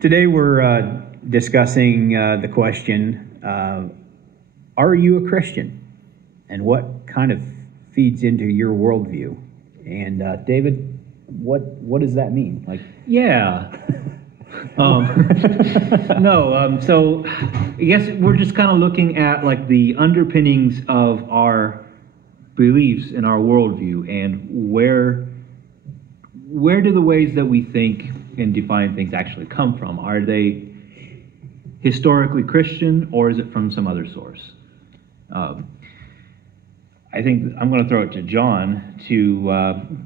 Today we're discussing the question, are you a Christian? And what kind of feeds into your worldview? And David, what does that mean? Yeah. So I guess we're just kind of looking at the underpinnings of our beliefs in our worldview, and where do the ways that we think and define things actually come from? Are they historically Christian, or is it from some other source? I think I'm going to throw it to John to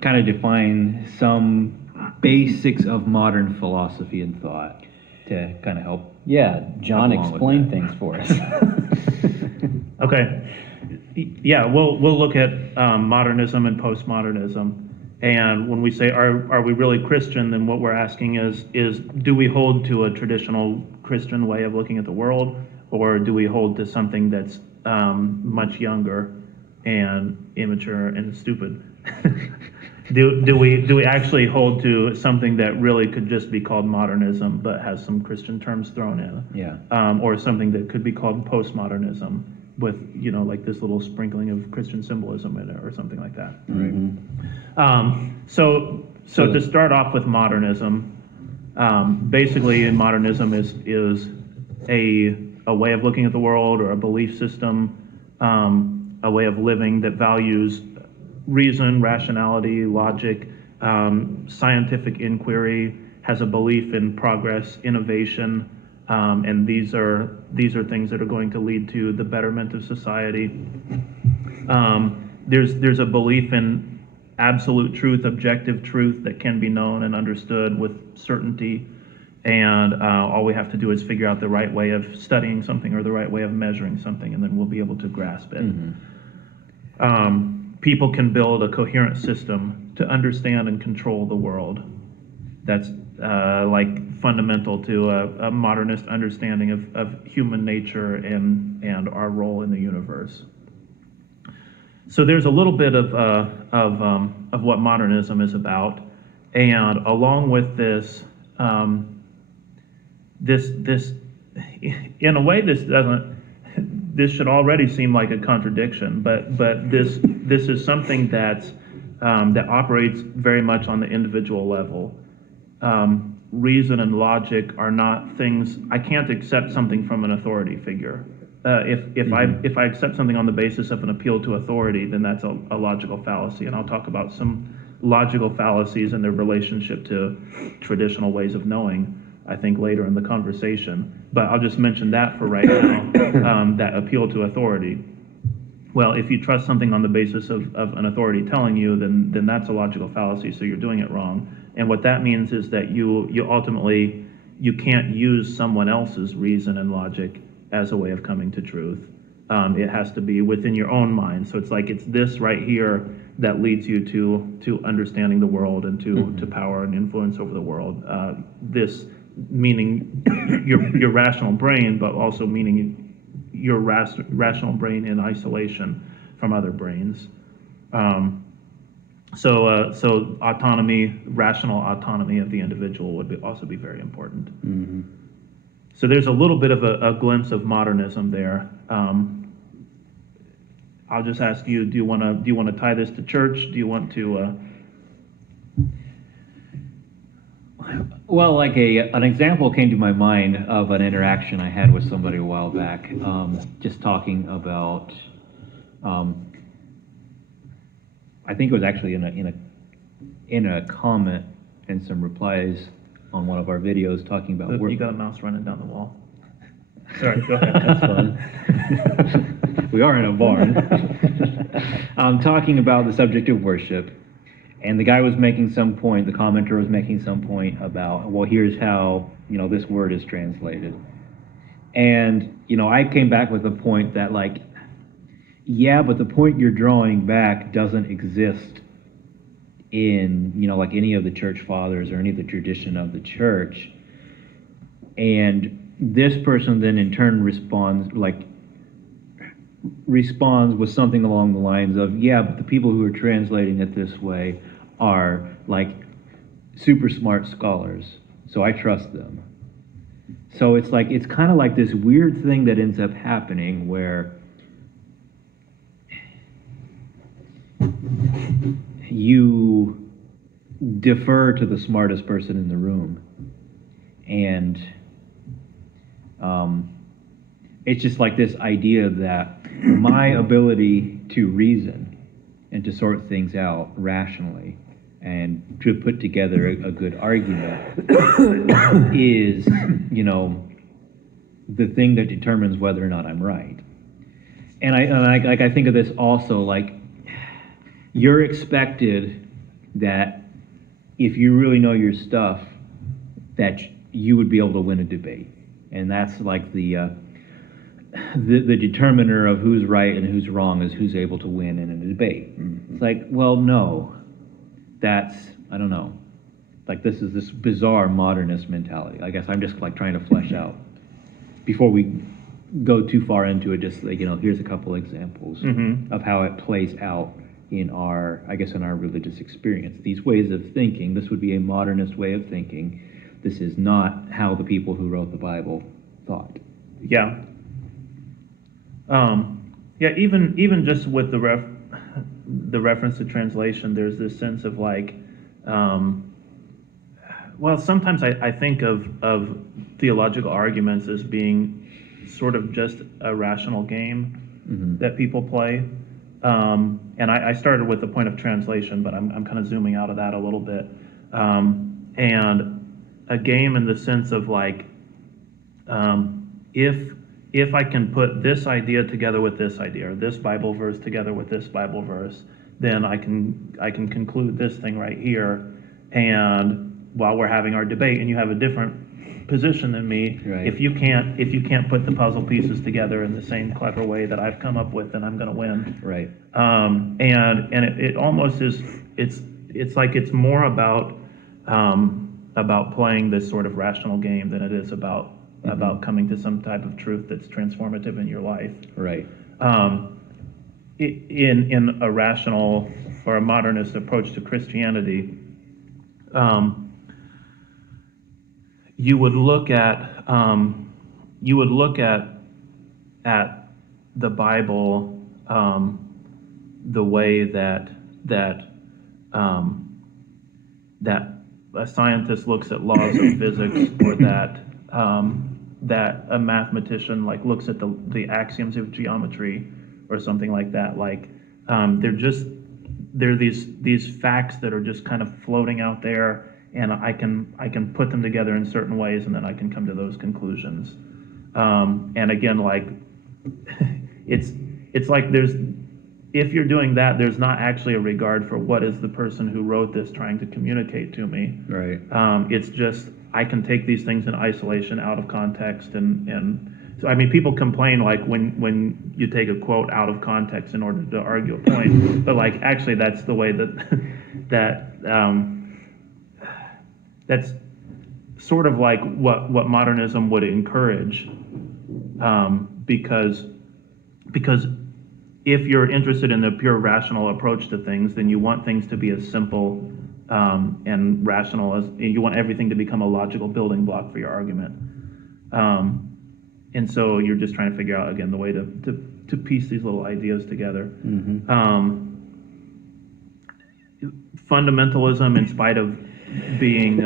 kind of define some basics of modern philosophy and thought to kind of help. Yeah, John, explain things for us. Okay. Yeah, we'll look at modernism and postmodernism. And when we say, are we really Christian, then what we're asking is do we hold to a traditional Christian way of looking at the world, or do we hold to something that's much younger and immature and stupid? Do we actually hold to something that really could just be called modernism but has some Christian terms thrown in? Yeah. Or something that could be called postmodernism with this little sprinkling of Christian symbolism in it or something like that. Mm-hmm. So to start off with modernism, basically modernism is a way of looking at the world, or a belief system, a way of living that values reason, rationality, logic, scientific inquiry, has a belief in progress, innovation, and these are things that are going to lead to the betterment of society. There's a belief in absolute truth, objective truth that can be known and understood with certainty, and all we have to do is figure out the right way of studying something or the right way of measuring something, and then we'll be able to grasp it. Mm-hmm. People can build a coherent system to understand and control the world. That's fundamental to a modernist understanding of human nature and our role in the universe. So there's a little bit of what modernism is about, and along with this, this in a way this should already seem like a contradiction, but this is something that operates very much on the individual level. Reason and logic are not things. I can't accept something from an authority figure. If I accept something on the basis of an appeal to authority, then that's a logical fallacy, and I'll talk about some logical fallacies and their relationship to traditional ways of knowing, I think, later in the conversation. But I'll just mention that for right now, that appeal to authority. Well, if you trust something on the basis of an authority telling you, then that's a logical fallacy, so you're doing it wrong. And what that means is that you ultimately, you can't use someone else's reason and logic as a way of coming to truth. It has to be within your own mind. So it's this right here that leads you to understanding the world and to power and influence over the world. This meaning your rational brain, but also meaning your rational brain in isolation from other brains. So autonomy, rational autonomy of the individual would also be very important. Mm-hmm. So there's a little bit of a glimpse of modernism there. I'll just ask you: do you want to tie this to church? Do you want to? Well, an example came to my mind of an interaction I had with somebody a while back, just talking about. I think it was actually in a comment and some replies on one of our videos talking about. You got a mouse running down the wall. Sorry, go ahead. That's fun. We are in a barn. Talking about the subject of worship, and the guy was making some point. The commenter was making some point about, well, here's how this word is translated, and I came back with a point that yeah, but the point you're drawing back doesn't exist in, any of the church fathers or any of the tradition of the church. And this person then in turn responds with something along the lines of, yeah, but the people who are translating it this way are super smart scholars, so I trust them. So it's like, it's kind of like this weird thing that ends up happening where you defer to the smartest person in the room. And it's just like this idea that my ability to reason and to sort things out rationally and to put together a good argument is, the thing that determines whether or not I'm right. And I think of this also, like, you're expected that if you really know your stuff, that you would be able to win a debate. And that's like the determiner of who's right and who's wrong is who's able to win in a debate. It's like, well, no, that's, I don't know. Like, this is this bizarre modernist mentality. I guess I'm just like trying to flesh out before we go too far into it. Just like, here's a couple examples of how it plays out in our religious experience. These ways of thinking, this would be a modernist way of thinking. This is not how the people who wrote the Bible thought. Yeah. Even just with the reference to translation, there's this sense of like, sometimes I think of theological arguments as being sort of just a rational game that people play. And I started with the point of translation, but I'm kind of zooming out of that a little bit. And a game in the sense of like, if I can put this idea together with this idea, or this Bible verse together with this Bible verse, then I can conclude this thing right here. And while we're having our debate, and you have a different position than me, right. if you can't put the puzzle pieces together in the same clever way that I've come up with, then I'm going to win. Right. And it almost is. It's like it's more about playing this sort of rational game than it is about coming to some type of truth that's transformative in your life. Right. In a rational or a modernist approach to Christianity, you would look at the Bible the way that a scientist looks at laws of physics, or that a mathematician like looks at the axioms of geometry or something like that. Like they're these facts that are just kind of floating out there, and I can put them together in certain ways, and then I can come to those conclusions. And again, like it's like if you're doing that, there's not actually a regard for what is the person who wrote this trying to communicate to me. Right. It's just I can take these things in isolation, out of context, and so I mean, people complain like when you take a quote out of context in order to argue a point, but like actually that's the way that's sort of like what modernism would encourage, because if you're interested in the pure rational approach to things, then you want things to be as simple and rational as you want everything to become a logical building block for your argument. And so you're just trying to figure out again the way to piece these little ideas together. Fundamentalism, in spite of being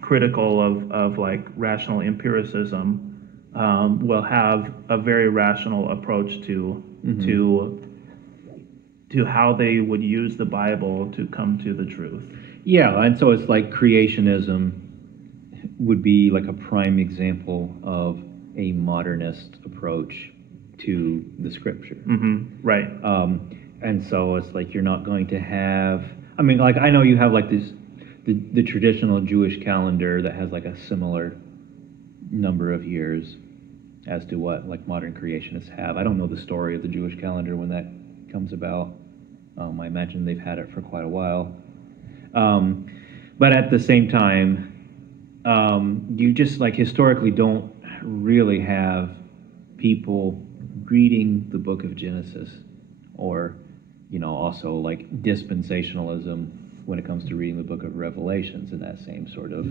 critical of like rational empiricism, will have a very rational approach to how they would use the Bible to come to the truth. Yeah, and so it's like creationism would be like a prime example of a modernist approach to the scripture. Right. And so it's like you're not going to have, I mean, like I know you have like the traditional Jewish calendar that has like a similar number of years as to what like modern creationists have. I don't know the story of the Jewish calendar when that comes about. I imagine they've had it for quite a while. But at the same time, you just like historically don't really have people reading the book of Genesis, or also like dispensationalism when it comes to reading the book of Revelations in that same sort of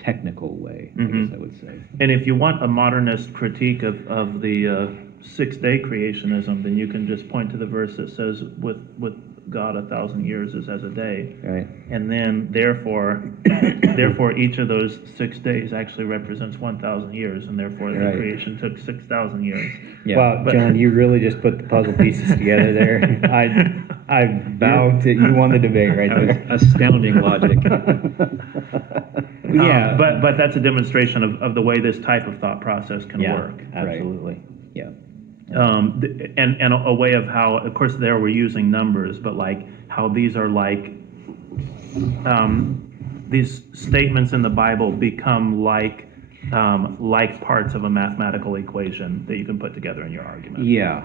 technical way, I Mhm. guess I would say. And if you want a modernist critique of the six-day creationism, then you can just point to the verse that says, with God 1,000 years is as a day. Right. And then therefore each of those 6 days actually represents 1,000 years, and therefore the Right. creation took 6,000 years. Yeah. Wow, but- John, you really just put the puzzle pieces together there. I vowed that you won the debate right That there. was astounding logic. Yeah. But that's a demonstration of the way this type of thought process can Yeah, work. absolutely. Yeah. And a way of how, of course, there we're using numbers, but like how these are like, these statements in the Bible become like parts of a mathematical equation that you can put together in your argument. Yeah.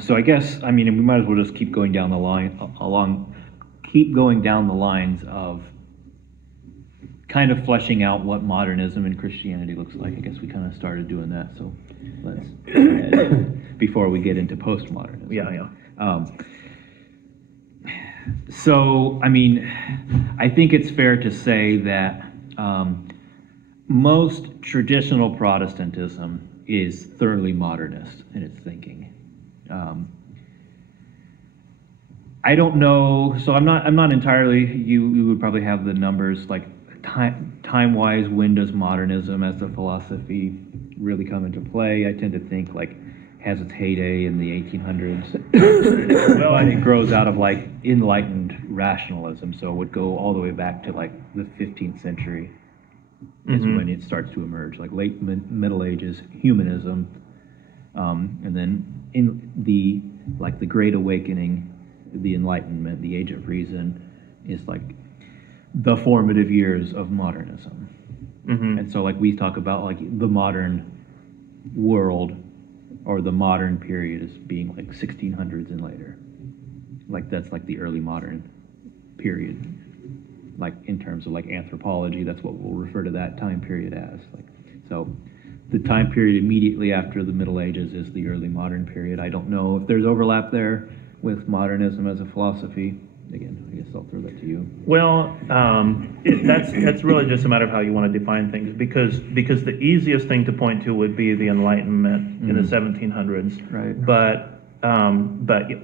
So I guess, I mean, we might as well just keep going down the line, keep going down the lines of kind of fleshing out what modernism and Christianity looks like. I guess we kind of started doing that, so let's before we get into postmodernism. Yeah. So, I mean, I think it's fair to say that most traditional Protestantism is thoroughly modernist in its thinking. I don't know, so I'm not entirely, you would probably have the numbers, like time-wise, when does modernism as a philosophy really come into play? I tend to think like has its heyday in the 1800s. Well, But it grows out of like enlightened rationalism, so it would go all the way back to like the 15th century is Mhm. when it starts to emerge, like late Middle Ages, humanism, and then in the Great Awakening, the Enlightenment, the Age of Reason, is like the formative years of modernism. Mhm. And so like we talk about like the modern world or the modern period as being like 1600s and later. Like that's like the early modern period. Like in terms of like anthropology, that's what we'll refer to that time period as. Like, so the time period immediately after the Middle Ages is the early modern period. I don't know if there's overlap there with modernism as a philosophy. Again, I guess I'll throw that to you. Well, that's really just a matter of how you want to define things, because the easiest thing to point to would be the Enlightenment in the 1700s. Right. But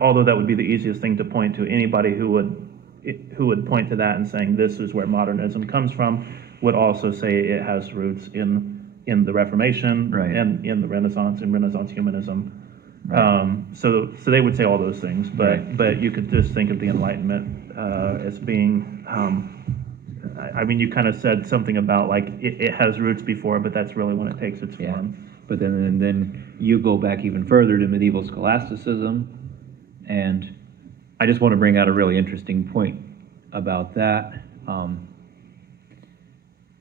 although that would be the easiest thing to point to, anybody who would point to that and saying this is where modernism comes from would also say it has roots in the Reformation, Right. and in the Renaissance and Renaissance humanism. Right. So they would say all those things, Right. but you could just think of the Enlightenment as being, I mean, you kind of said something about like it has roots before, but that's really when it takes its Yeah. form. But then you go back even further to medieval scholasticism, and I just want to bring out a really interesting point about that.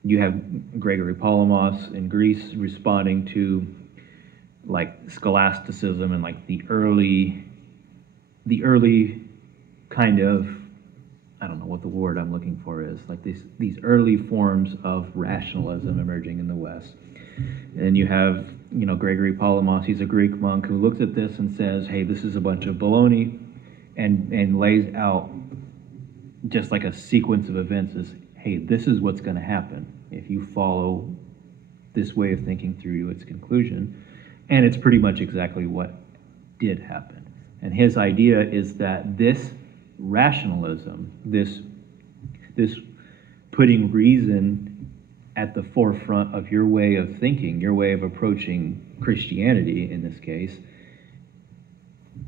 You have Gregory Palamas in Greece responding to like scholasticism and like the early kind of, I don't know what the word I'm looking for is, like these early forms of rationalism emerging in the West. And you have, Gregory Palamas, he's a Greek monk who looks at this and says, hey, this is a bunch of baloney, and lays out just like a sequence of events as, hey, this is what's going to happen if you follow this way of thinking through to its conclusion. And it's pretty much exactly what did happen. And his idea is that this rationalism, this putting reason at the forefront of your way of thinking, your way of approaching Christianity in this case,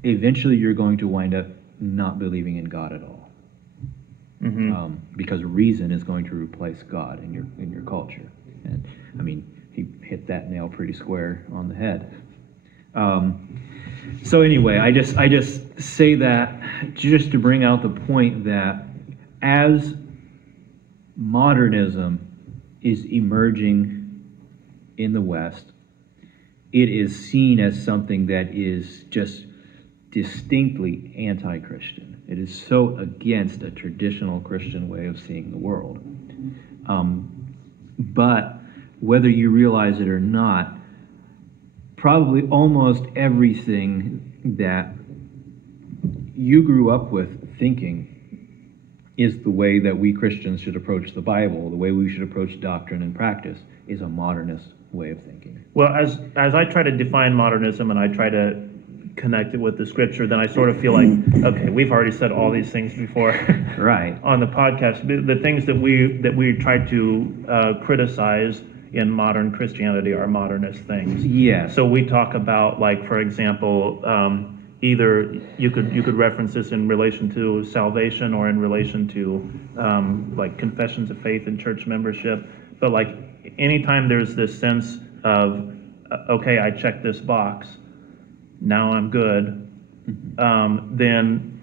eventually you're going to wind up not believing in God at all. Mm-hmm. Because reason is going to replace God in your culture. And I mean, he hit that nail pretty square on the head. So anyway, I just say that just to bring out the point that as modernism is emerging in the West, it is seen as something that is just distinctly anti-Christian. It is so against a traditional Christian way of seeing the world. But whether you realize it or not, probably almost everything that you grew up with thinking is the way that we Christians should approach the Bible, the way we should approach doctrine and practice, is a modernist way of thinking. Well, as I try to define modernism and I try to connect it with the scripture, then I sort of feel like, okay, we've already said all these things before Right. on the podcast. The things that we try to criticize in modern Christianity are modernist things. Yes. So we talk about, like, for example, either you could reference this in relation to salvation or in relation to like confessions of faith and church membership. But like anytime there's this sense of okay, I checked this box, now I'm good, then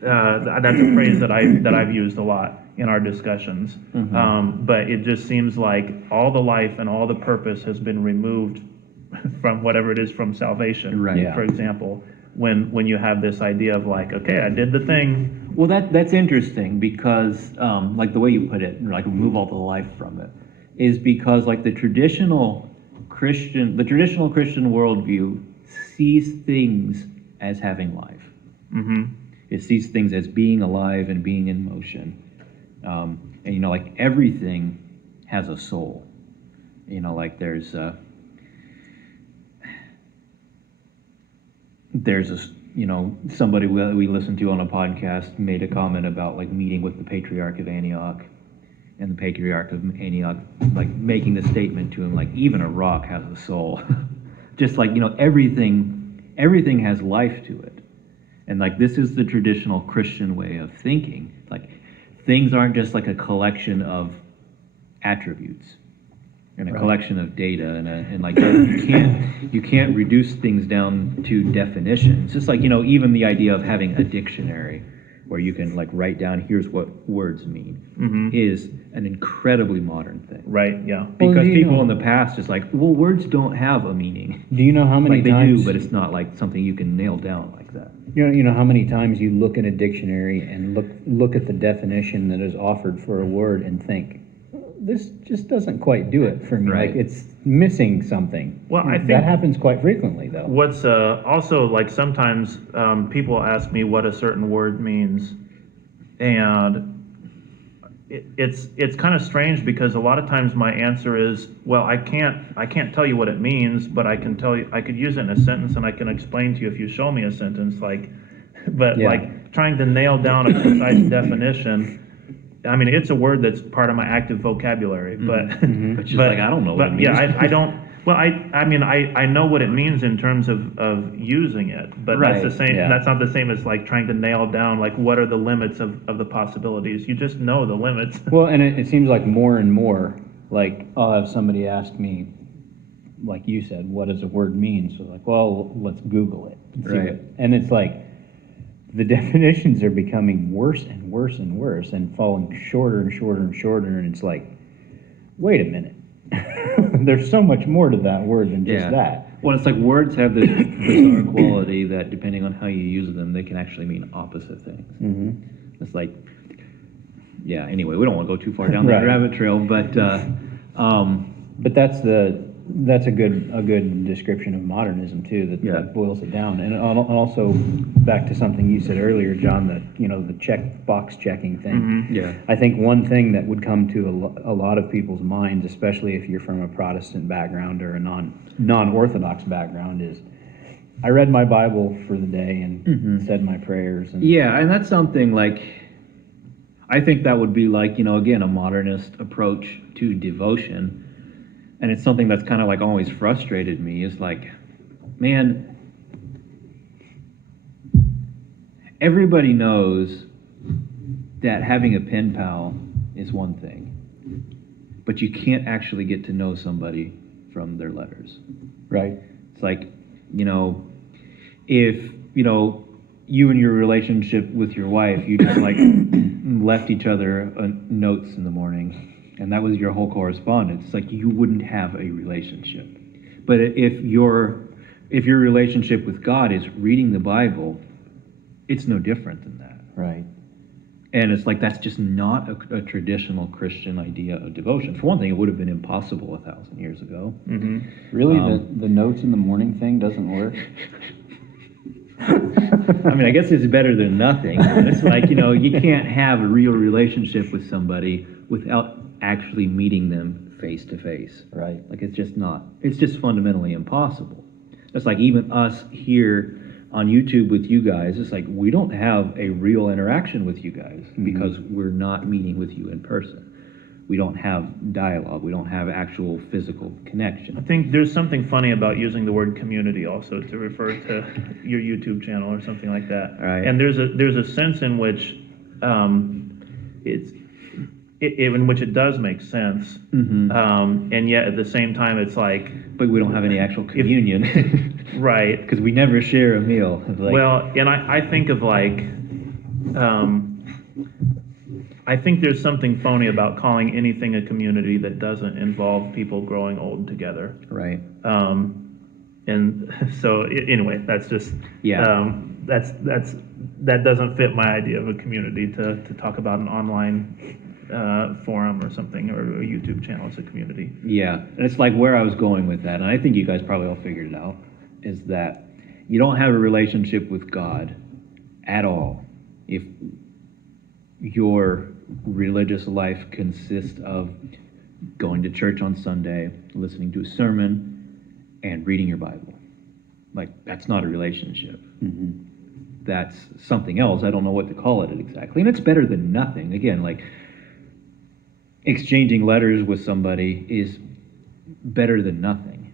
that's a phrase that I've used a lot in our discussions. But it just seems like all the life and all the purpose has been removed from whatever it is from salvation. Right. Yeah. For example, when you have this idea of like, okay, I did the thing. Well, that's interesting because, like the way you put it, like remove all the life from it, is because like the traditional Christian worldview sees things as having life. It sees things as being alive and being in motion. And like everything has a soul. Like there's a somebody we listened to on a podcast made a comment about like meeting with the Patriarch of Antioch, and the Patriarch of Antioch like making the statement to him like even a rock has a soul. Just like everything has life to it. And like this is the traditional Christian way of thinking. Like things aren't just like a collection of attributes and a collection of data and like you can't reduce things down to definitions. Just like even the idea of having a dictionary where you can like write down here's what words mean is an incredibly modern thing. Right. Yeah. Because people in the past just like, well, words don't have a meaning. Do you know how many Like they times? do, but it's not like something you can nail down like that. You know how many times you look in a dictionary and look at the definition that is offered for a word and think, this just doesn't quite do it for me. Right. Like it's missing something. Well, I think that happens quite frequently, though. what's also like sometimes people ask me what a certain word means, and it's kind of strange because a lot of times my answer is, well, I can't tell you what it means, but I can tell you, I could use it in a sentence and I can explain to you if you show me a sentence. But like trying to nail down a precise definition. I mean, it's a word that's part of my active vocabulary, but But just like I don't know what it means. Yeah, I don't. Well, I mean, I know what it means in terms of using it, but Right, that's the same. yeah. That's not the same as like trying to nail down like what are the limits of the possibilities. You just know the limits. Well, and it seems like more and more, like I'll have somebody ask me, like you said, what does a word mean? So like, well, let's Google it. And see Right. and it's like the definitions are becoming worse and worse and worse and falling shorter and shorter and shorter. And it's like, wait a minute. There's so much more to that word than just that. Well, it's like words have this bizarre quality that depending on how you use them, they can actually mean opposite things. It's like, yeah, anyway, we don't want to go too far down that Right. rabbit trail, but But that's a good description of modernism too. That boils it down, and also back to something you said earlier, John. The check box checking thing. yeah. I think one thing that would come to a lot of people's minds, especially if you're from a Protestant background or a non-Orthodox background, is I read my Bible for the day and said my prayers. And Yeah, and that's something like, I think that would be like, again, a modernist approach to devotion. And it's something that's kind of like always frustrated me is like, man, everybody knows that having a pen pal is one thing, but you can't actually get to know somebody from their letters. right. It's like, if, you and your relationship with your wife, you just like left each other notes in the morning, and that was your whole correspondence. It's like you wouldn't have a relationship. But if your relationship with God is reading the Bible, it's no different than that. Right. And it's like that's just not a traditional Christian idea of devotion. For one thing, it would have been impossible 1,000 years ago. Really, the notes in the morning thing doesn't work. I mean, I guess it's better than nothing. It's like, you can't have a real relationship with somebody without actually meeting them face to face. Right. Like, it's just fundamentally impossible. It's like even us here on YouTube with you guys, it's like we don't have a real interaction with you guys because we're not meeting with you in person. We don't have dialogue. We don't have actual physical connection. I think there's something funny about using the word community also to refer to your YouTube channel or something like that. Right. And there's a sense in which in which it does make sense, and yet at the same time it's like, But we don't have any actual communion. right. Because we never share a meal. It's like, Well, and I think of like, I think there's something phony about calling anything a community that doesn't involve people growing old together. right. And so anyway, that's just, Yeah. that doesn't fit my idea of a community to talk about an online forum or something, or a YouTube channel as a community. Yeah, and it's like where I was going with that, and I think you guys probably all figured it out, is that you don't have a relationship with God at all if your religious life consists of going to church on Sunday, listening to a sermon, and reading your Bible. Like, that's not a relationship. That's something else. I don't know what to call it exactly. And it's better than nothing. Again, like, exchanging letters with somebody is better than nothing.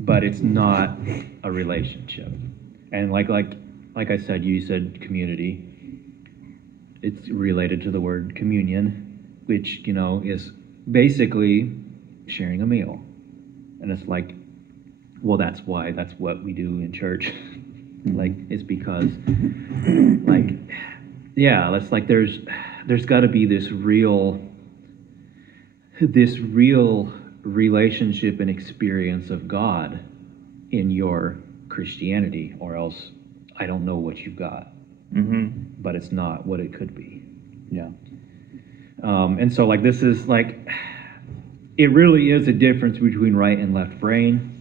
But it's not a relationship. And like I said, you said community. It's related to the word communion, which, is basically sharing a meal. And it's like, well, that's what we do in church. Like, it's because, like, yeah, it's like there's got to be this real relationship and experience of God in your Christianity, or else I don't know what you've got. But it's not what it could be. Yeah. And so, like, this is like, it really is a difference between right and left brain.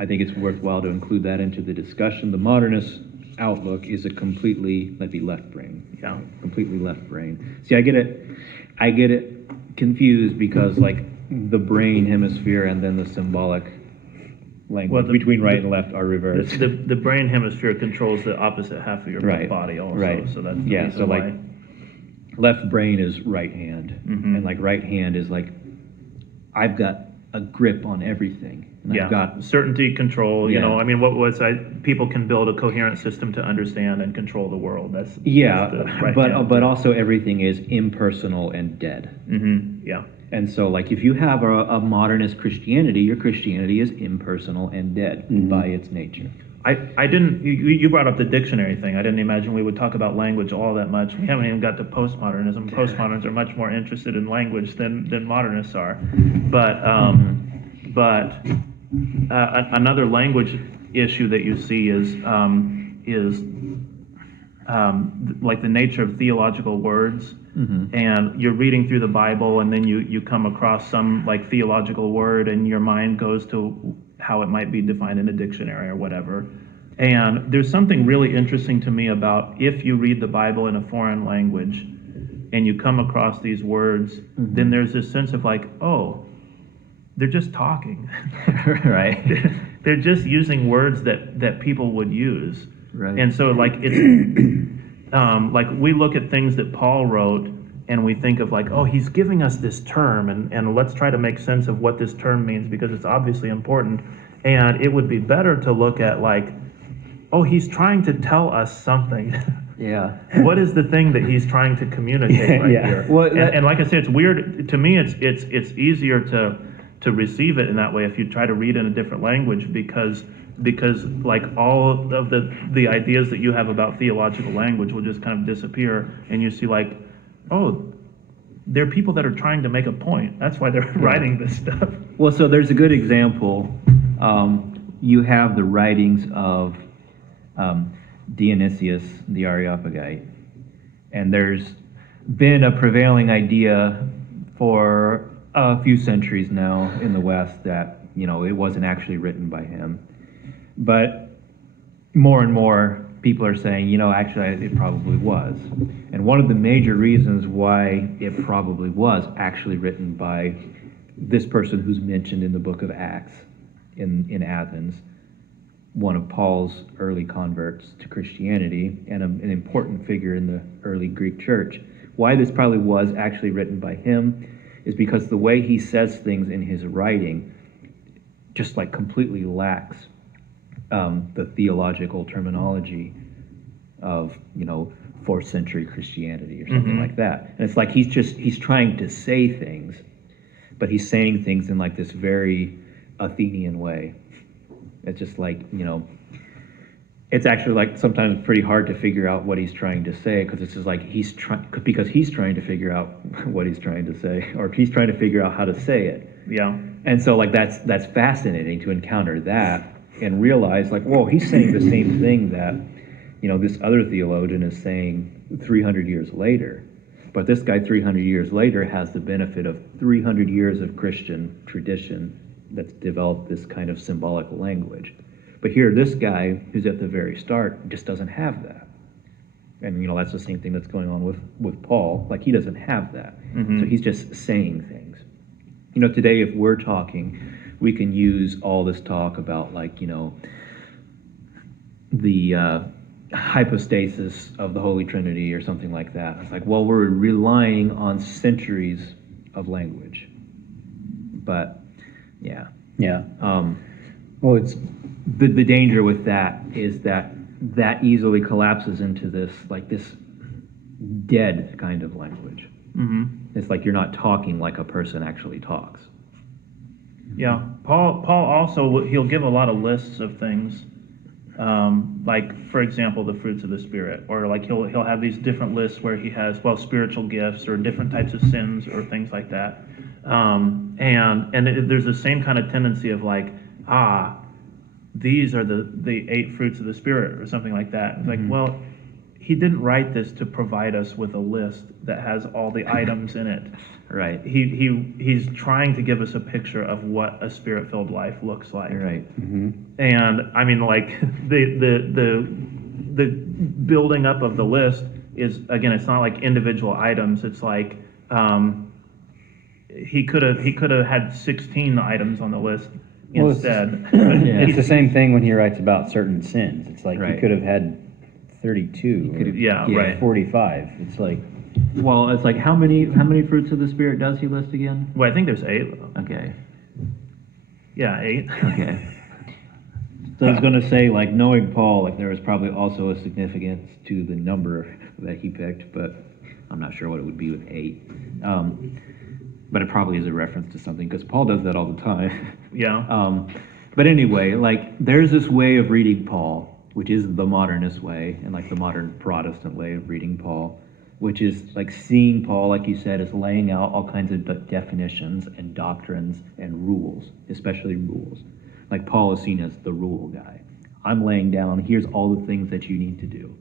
I think it's worthwhile to include that into the discussion. The modernist outlook is a completely, left brain. Yeah. Completely left brain. See, I get it confused because, like, the brain hemisphere and then the symbolic language between right and left are reversed. The brain hemisphere controls the opposite half of your Right. body also. Right. So that's the Yeah, reason so, like, why. left brain is right hand, and like right hand is like, I've got a grip on everything. And Yeah, I've got, certainty, control, Yeah. I mean, people can build a coherent system to understand and control the world. That's the right hand. but also everything is impersonal and dead. Yeah. And so, like, if you have a modernist Christianity, your Christianity is impersonal and dead by its nature. I didn't, you brought up the dictionary thing. I didn't imagine we would talk about language all that much. We haven't even got to postmodernism. Postmoderns are much more interested in language than modernists are. But another language issue that you see is like the nature of theological words. And you're reading through the Bible, and then you come across some like theological word, and your mind goes to how it might be defined in a dictionary or whatever. And there's something really interesting to me about if you read the Bible in a foreign language and you come across these words, then there's this sense of like, oh, they're just talking. Right. They're just using words that people would use. Right. And so like it's like we look at things that Paul wrote and we think of like, oh, he's giving us this term and let's try to make sense of what this term means because it's obviously important. And it would be better to look at like, oh, he's trying to tell us something. Yeah. What is the thing that he's trying to communicate right here? Well, and like I said, it's weird. To me, it's easier to receive it in that way if you try to read in a different language because like all of the ideas that you have about theological language will just kind of disappear, and you see like, oh, there are people that are trying to make a point. That's why they're writing this stuff. Well, so there's a good example. You have the writings of Dionysius the Areopagite, and there's been a prevailing idea for a few centuries now in the West that it wasn't actually written by him. But more and more people are saying, actually, it probably was. And one of the major reasons why it probably was actually written by this person who's mentioned in the book of Acts in Athens, one of Paul's early converts to Christianity and an important figure in the early Greek church. Why this probably was actually written by him is because the way he says things in his writing just like completely lacks the theological terminology of, 4th century Christianity or something like that. And it's like he's trying to say things, but he's saying things in like this very Athenian way. It's just like, it's actually like sometimes pretty hard to figure out what he's trying to say, because it's just like he's trying to figure out what he's trying to say, or he's trying to figure out how to say it. Yeah. And so like that's fascinating to encounter that and realize like, whoa, he's saying the same thing that, this other theologian is saying 300 years later. But this guy 300 years later has the benefit of 300 years of Christian tradition that's developed this kind of symbolic language. But here, this guy who's at the very start just doesn't have that. And, that's the same thing that's going on with Paul. Like, he doesn't have that. So he's just saying things. Today, if we're talking, we can use all this talk about, like, the hypostasis of the Holy Trinity or something like that. It's like, well, we're relying on centuries of language. But, yeah. Yeah. Well, it's the danger with that is that easily collapses into this dead kind of language. It's like you're not talking like a person actually talks. Yeah. Paul also, he'll give a lot of lists of things, like, for example, the fruits of the Spirit, or like he'll have these different lists where he has, spiritual gifts or different types of sins or things like that. There's the same kind of tendency of like, these are the 8 fruits of the Spirit or something like that. It's like, well, he didn't write this to provide us with a list that has all the items in it. Right. He's trying to give us a picture of what a Spirit-filled life looks like. Right. And I mean, like, the building up of the list is, again, it's not like individual items. It's like he could have had 16 items on the list instead. It's the same thing when he writes about certain sins. It's like Right. he could have had 32 or right. 45. It's like, Well, it's like how many fruits of the Spirit does he list again? Well, I think there's 8. Okay. Yeah, 8. Okay. So I was going to say, like, knowing Paul, like, there was probably also a significance to the number that he picked, but I'm not sure what it would be with 8. But it probably is a reference to something, because Paul does that all the time. Yeah. But anyway, like, there's this way of reading Paul, which is the modernist way, and like the modern Protestant way of reading Paul, which is like seeing Paul, like you said, as laying out all kinds of definitions and doctrines and rules, especially rules. Like Paul is seen as the rule guy. I'm laying down, here's all the things that you need to do.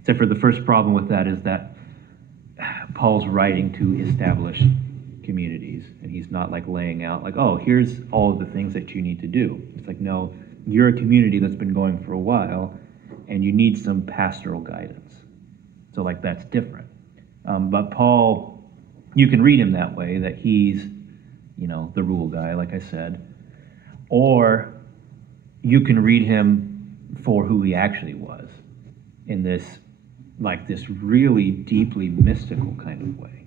Except for the first problem with that is that Paul's writing to establish communities, and he's not like laying out like, oh, here's all of the things that you need to do. It's like, no, you're a community that's been going for a while, and you need some pastoral guidance. So like that's different. But Paul, you can read him that way, that he's, the rule guy, like I said, or you can read him for who he actually was in this really deeply mystical kind of way.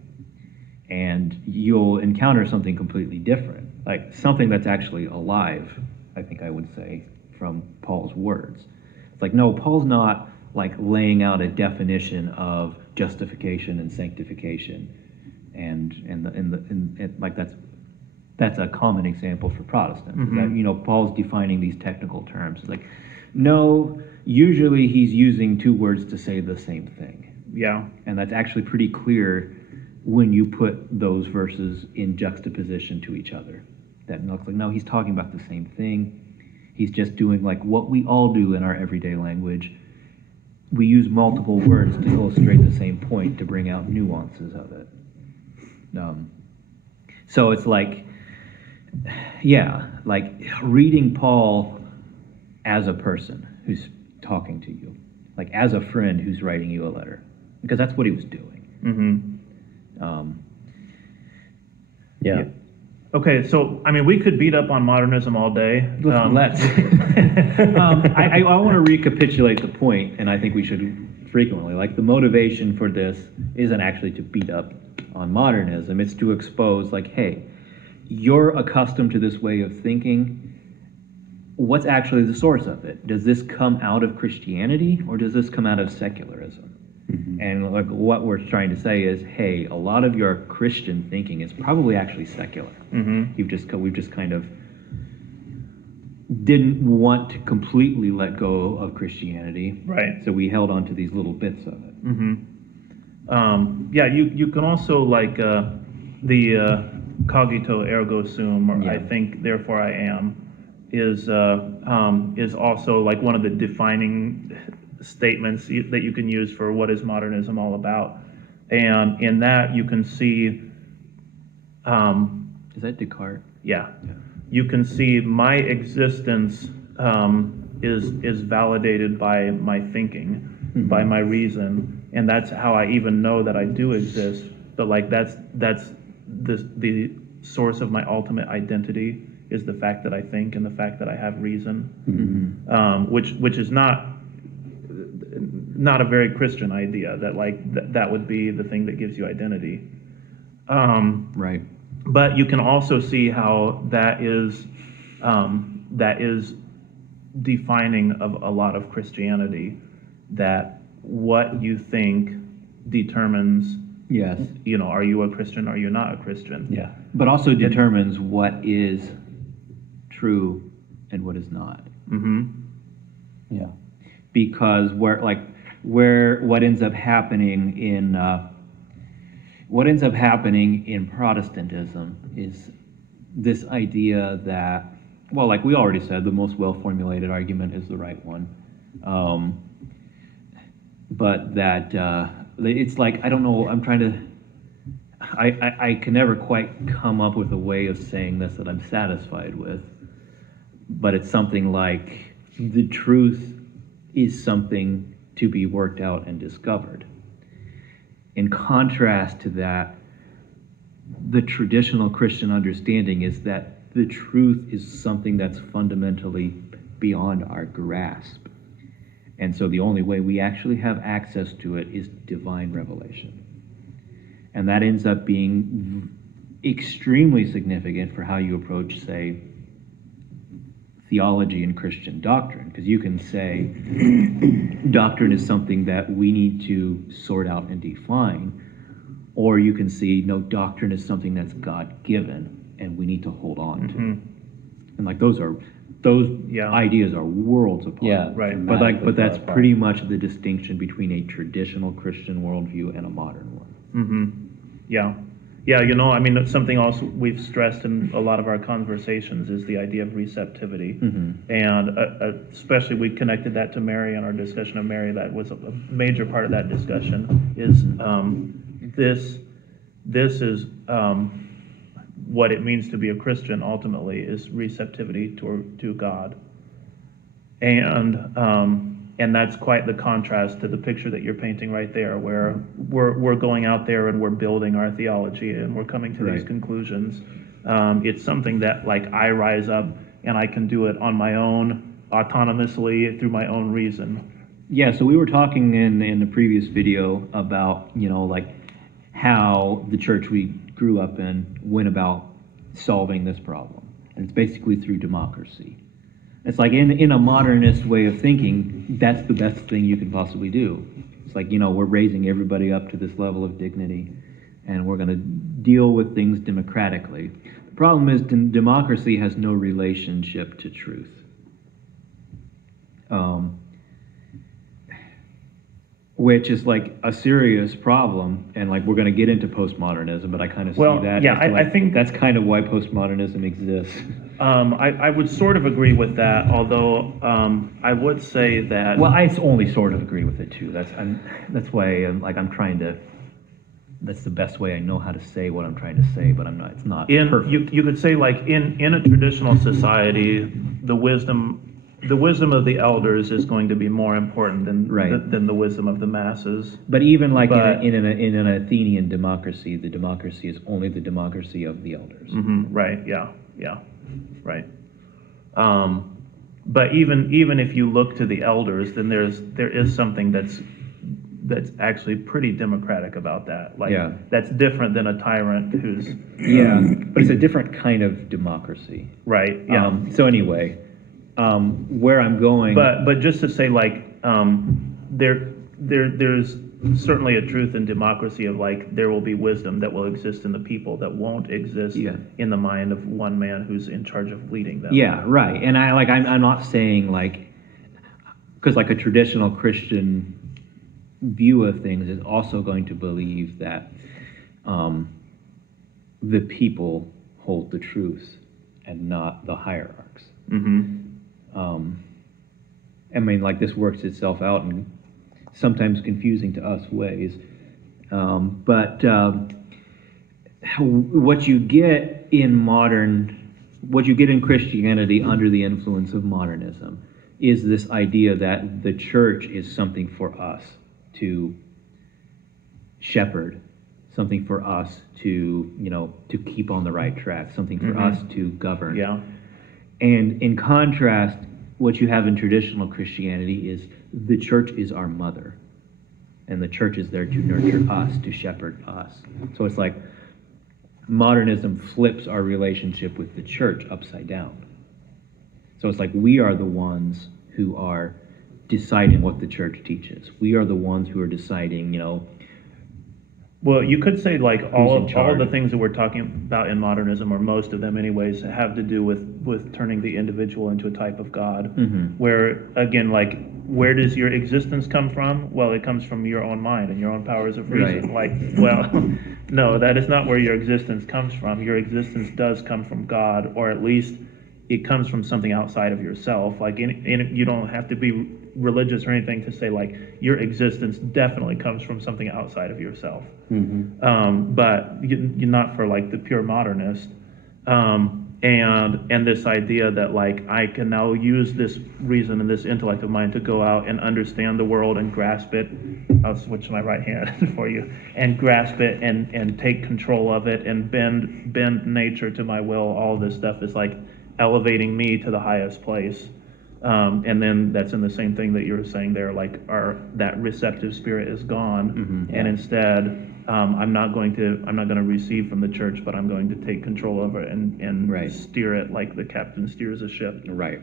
And you'll encounter something completely different, like something that's actually alive, I think I would say, from Paul's words. It's like, no, Paul's not like laying out a definition of justification and sanctification, and like that's a common example for Protestants. That Paul's defining these technical terms. It's like, no, usually he's using 2 words to say the same thing. Yeah. And that's actually pretty clear when you put those verses in juxtaposition to each other. That looks like, no, he's talking about the same thing. He's just doing like what we all do in our everyday language. We use multiple words to illustrate the same point to bring out nuances of it. So it's like, like reading Paul as a person who's talking to you, like as a friend who's writing you a letter, because that's what he was doing. Yeah. Okay, so, I mean, we could beat up on modernism all day. Let's. I want to recapitulate the point, and I think we should frequently. Like, the motivation for this isn't actually to beat up on modernism, it's to expose, like, hey, you're accustomed to this way of thinking. What's actually the source of it? Does this come out of Christianity, or does this come out of secularism? And like what we're trying to say is, hey, a lot of your Christian thinking is probably actually secular. We've just kind of didn't want to completely let go of Christianity, Right. so we held on to these little bits of it. Yeah, you can also, like, the cogito ergo sum, or I Yeah. think therefore I am, is also like one of the defining statements that you can use for what is modernism all about. And in that you can see, Is that Descartes? yeah, you can see my existence is validated by my thinking, by my reason, and that's how I even know that I do exist. But like that's the source of my ultimate identity is the fact that I think and the fact that I have reason, which is not a very Christian idea. That like that would be the thing that gives you identity. Right. But you can also see how that is defining of a lot of Christianity, that what you think determines, Yes. are you a Christian, are you not a Christian? Yeah. But also determines what is true and what is not. Yeah. Because what ends up happening in Protestantism is this idea that, well, like we already said, the most well-formulated argument is the right one, but that it's like, I don't know, I can never quite come up with a way of saying this that I'm satisfied with, but it's something like the truth is something to be worked out and discovered. In contrast to that, the traditional Christian understanding is that the truth is something that's fundamentally beyond our grasp. And so the only way we actually have access to it is divine revelation. And that ends up being extremely significant for how you approach, say, theology and Christian doctrine, because you can say doctrine is something that we need to sort out and define, or you can see, no, doctrine is something that's God-given and we need to hold on to. And like those ideas are worlds apart. Yeah, right. But that's pretty much the distinction between a traditional Christian worldview and a modern one. Yeah. Yeah, I mean, it's something else we've stressed in a lot of our conversations is the idea of receptivity. And especially we connected that to Mary in our discussion of Mary. That was a major part of that discussion is this is what it means to be a Christian ultimately is receptivity to God. And that's quite the contrast to the picture that you're painting right there, where we're going out there and we're building our theology and we're coming to these conclusions. It's something that like I rise up and I can do it on my own, autonomously through my own reason. Yeah, so we were talking in the previous video about, like how the church we grew up in went about solving this problem. And it's basically through democracy. It's like in a modernist way of thinking, that's the best thing you can possibly do. It's like, we're raising everybody up to this level of dignity and we're going to deal with things democratically. The problem is democracy has no relationship to truth. Which is like a serious problem, and like we're going to get into postmodernism, but I kind of see that. Yeah, I think that's kind of why postmodernism exists. I would sort of agree with that, although I would say that. Well, I only sort of agree with it too. That's why I'm trying to. That's the best way I know how to say what I'm trying to say, but I'm not. It's not perfect. You could say like in a traditional society, the wisdom the wisdom of the elders is going to be more important Right. than the wisdom of the masses. But even like But- in an Athenian democracy, the democracy is only the democracy of the elders. Right, yeah, right. But even if you look to the elders, then there is something that's actually pretty democratic about that. Like, Yeah. that's different than a tyrant who's, Yeah, but it's a different kind of democracy. right, yeah. So anyway, where I'm going. But just to say, like, there's certainly a truth in democracy of, like, there will be wisdom that will exist in the people that won't exist Yeah. in the mind of one man who's in charge of leading them. Yeah, right. And I'm not saying like, because like a traditional Christian view of things is also going to believe that the people hold the truth and not the hierarchs. I mean, like, this works itself out in sometimes confusing to us ways. But what you get in Christianity under the influence of modernism is this idea that the church is something for us to shepherd, something for us to keep on the right track, something for us to govern. Yeah. And in contrast, what you have in traditional Christianity is the church is our mother, and the church is there to nurture us, to shepherd us. So it's like modernism flips our relationship with the church upside down. So it's like we are the ones who are deciding what the church teaches. We are the ones who are deciding, Well, you could say, like, all in of charge? the things that we're talking about in modernism, or most of them anyways, have to do with turning the individual into a type of God. Where, again, like, where does your existence come from? Well, it comes from your own mind and your own powers of reason. Right. Like, well, no, that is not where your existence comes from. Your existence does come from God, or at least it comes from something outside of yourself. Like, you don't have to be religious or anything to say, like, your existence definitely comes from something outside of yourself. But you're not for, like, the pure modernist. And this idea that, like, I can now use this reason and this intellect of mine to go out and understand the world and grasp it. I'll switch my right hand for you, and grasp it and take control of it and bend nature to my will. All this stuff is, like, elevating me to the highest place. And then that's in the same thing that you were saying there, like, that receptive spirit is gone, and instead, I'm not going to receive from the church, but I'm going to take control of it and Right. steer it like the captain steers a ship. Right.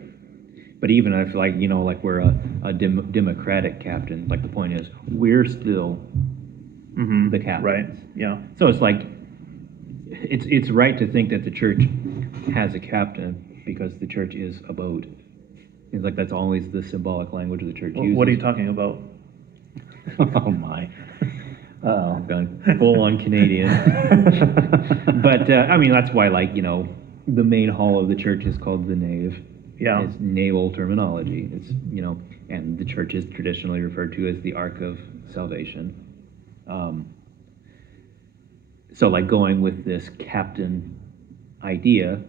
But even if, like, like we're a democratic captain, like, the point is we're still the captains. Right. Yeah. So it's like it's right to think that the church has a captain because the church is a boat. It's like that's always the symbolic language the church uses. What are you talking about? Oh, my. I'm going full on Canadian. But I mean, that's why, like, the main hall of the church is called the nave. Yeah. It's naval terminology. It's and the church is traditionally referred to as the Ark of Salvation. So, like, going with this captain idea,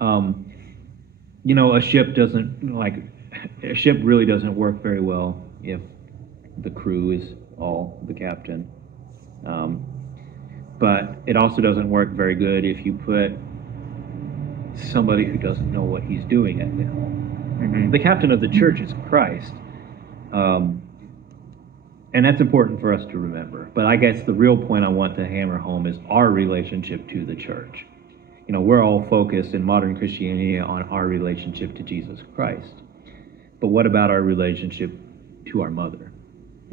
a ship really doesn't work very well if the crew is all the captain. But it also doesn't work very good if you put somebody who doesn't know what he's doing at the helm. The captain of the church is Christ. And that's important for us to remember. But I guess the real point I want to hammer home is our relationship to the church. We're all focused in modern Christianity on our relationship to Jesus Christ. But what about our relationship to our mother,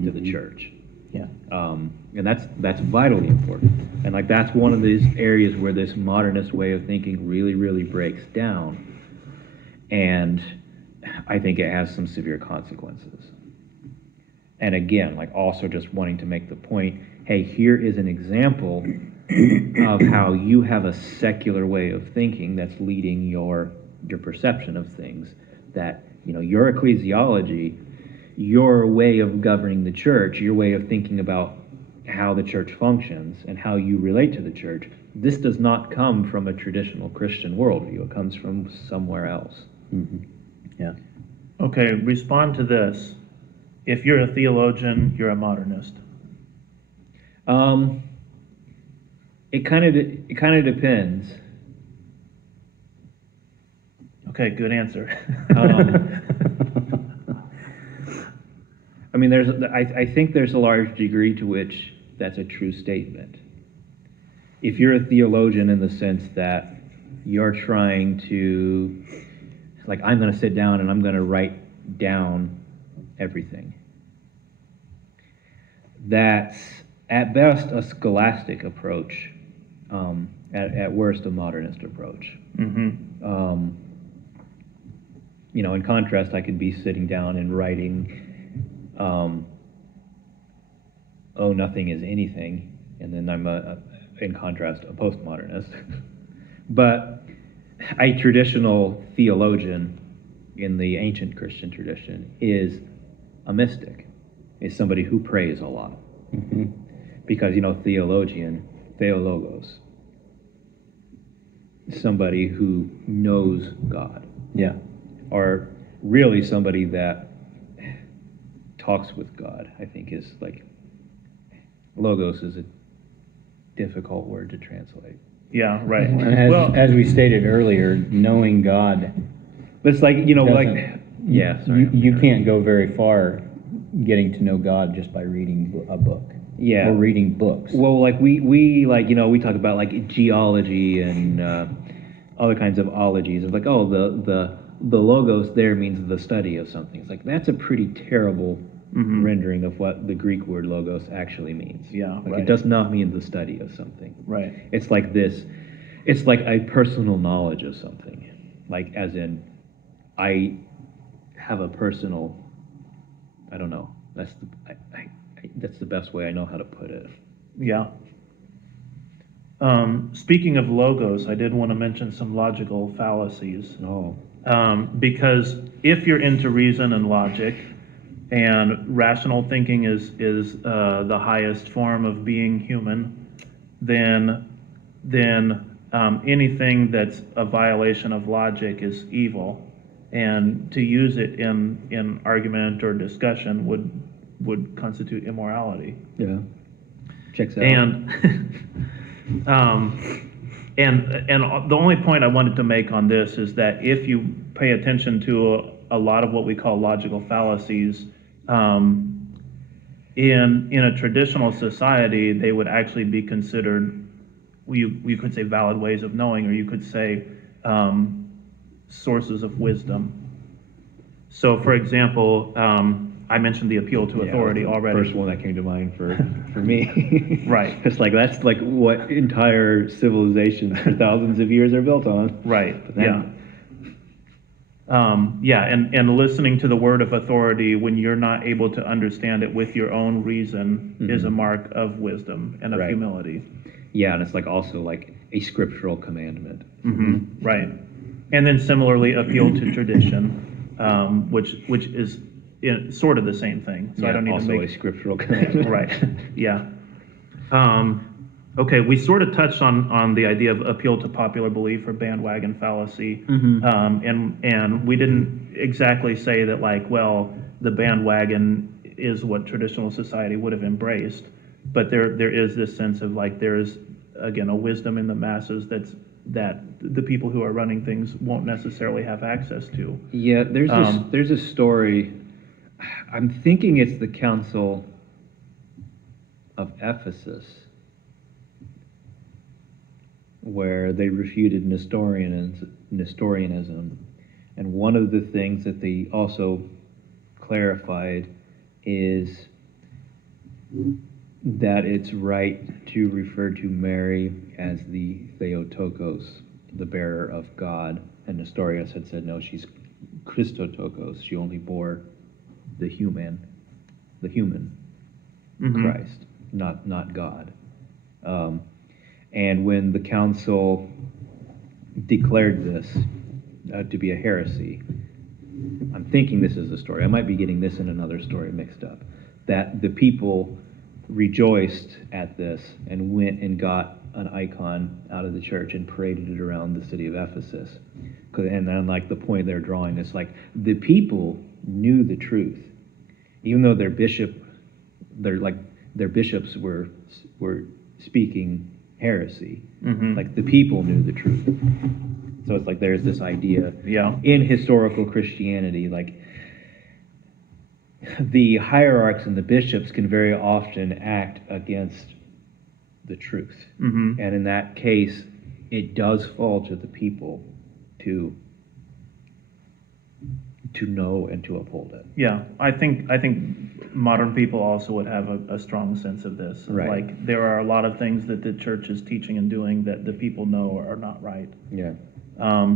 to the church? Yeah. And that's vitally important. And, like, that's one of these areas where this modernist way of thinking really, really breaks down. And I think it has some severe consequences. And again, like, also just wanting to make the point, hey, here is an example of how you have a secular way of thinking that's leading your perception of things, that, your ecclesiology, your way of governing the church, your way of thinking about how the church functions and how you relate to the church, this does not come from a traditional Christian worldview. It comes from somewhere else. Yeah. Okay, respond to this. If you're a theologian, you're a modernist. It kind of depends. Okay, good answer. I mean, I think there's a large degree to which that's a true statement. If you're a theologian in the sense that you're trying to, like, I'm going to sit down and I'm going to write down everything. That's at best a scholastic approach, at worst a modernist approach. Mm-hmm. In contrast, I could be sitting down and writing, oh, nothing is anything, and then I'm in contrast, a postmodernist. But a traditional theologian in the ancient Christian tradition is a mystic, is somebody who prays a lot. Mm-hmm. Because, theologian, theologos, somebody who knows God. Yeah. Or really somebody that talks with God, I think is like, logos is a difficult word to translate. Yeah, right. And as we stated earlier, knowing God, But it's like, doesn't- yeah, sorry. you can't go very far getting to know God just by reading a book. Yeah. Or reading books. Well, like we talk about like geology and other kinds of ologies. It's like, oh, the logos there means the study of something. It's like, that's a pretty terrible Mhm. rendering of what the Greek word logos actually means. Yeah, Like, right. it does not mean the study of something. Right. It's like this. It's like a personal knowledge of something. Like, as in, I have a personal, I don't know. That's the best way I know how to put it. Yeah. Speaking of logos, I did want to mention some logical fallacies. Oh. Because if you're into reason and logic, and rational thinking is the highest form of being human, then anything that's a violation of logic is evil, and to use it in argument or discussion would constitute immorality. Yeah. Checks out. And and the only point I wanted to make on this is that if you pay attention to a lot of what we call logical fallacies, in a traditional society, they would actually be considered, you could say, valid ways of knowing, or you could say sources of wisdom. So, for example, I mentioned the appeal to authority already. First one that came to mind for me. Right. It's like, that's like what entire civilizations for thousands of years are built on. Right. But then- Yeah, and listening to the word of authority when you're not able to understand it with your own reason is a mark of wisdom and of Right. humility. Yeah, and it's like also like a scriptural commandment. Right. And then similarly, appeal to tradition, which is sort of the same thing. So I don't need also to make a scriptural commandment. right. Yeah. Okay, we sort of touched on the idea of appeal to popular belief or bandwagon fallacy, and we didn't exactly say that, like, well, the bandwagon is what traditional society would have embraced, but there is this sense of, like, there's, again, a wisdom in the masses that the people who are running things won't necessarily have access to. Yeah, there's a story. I'm thinking it's the Council of Ephesus, where they refuted Nestorianism, and one of the things that they also clarified is that it's right to refer to Mary as the Theotokos, the bearer of God, and Nestorius had said, no, she's Christotokos, she only bore the human Christ, not God. And when the council declared this to be a heresy, I'm thinking this is the story, I might be getting this and another story mixed up, that the people rejoiced at this and went and got an icon out of the church and paraded it around the city of Ephesus. And then, like, the point they're drawing is, like, the people knew the truth, even though their bishops were speaking heresy. Like the people knew the truth. So it's like there's this idea in historical Christianity, like the hierarchs and the bishops can very often act against the truth. And in that case, it does fall to the people to know and to uphold it. Yeah, I think modern people also would have a strong sense of this. Right. Like, there are a lot of things that the church is teaching and doing that the people know are not right. Yeah. So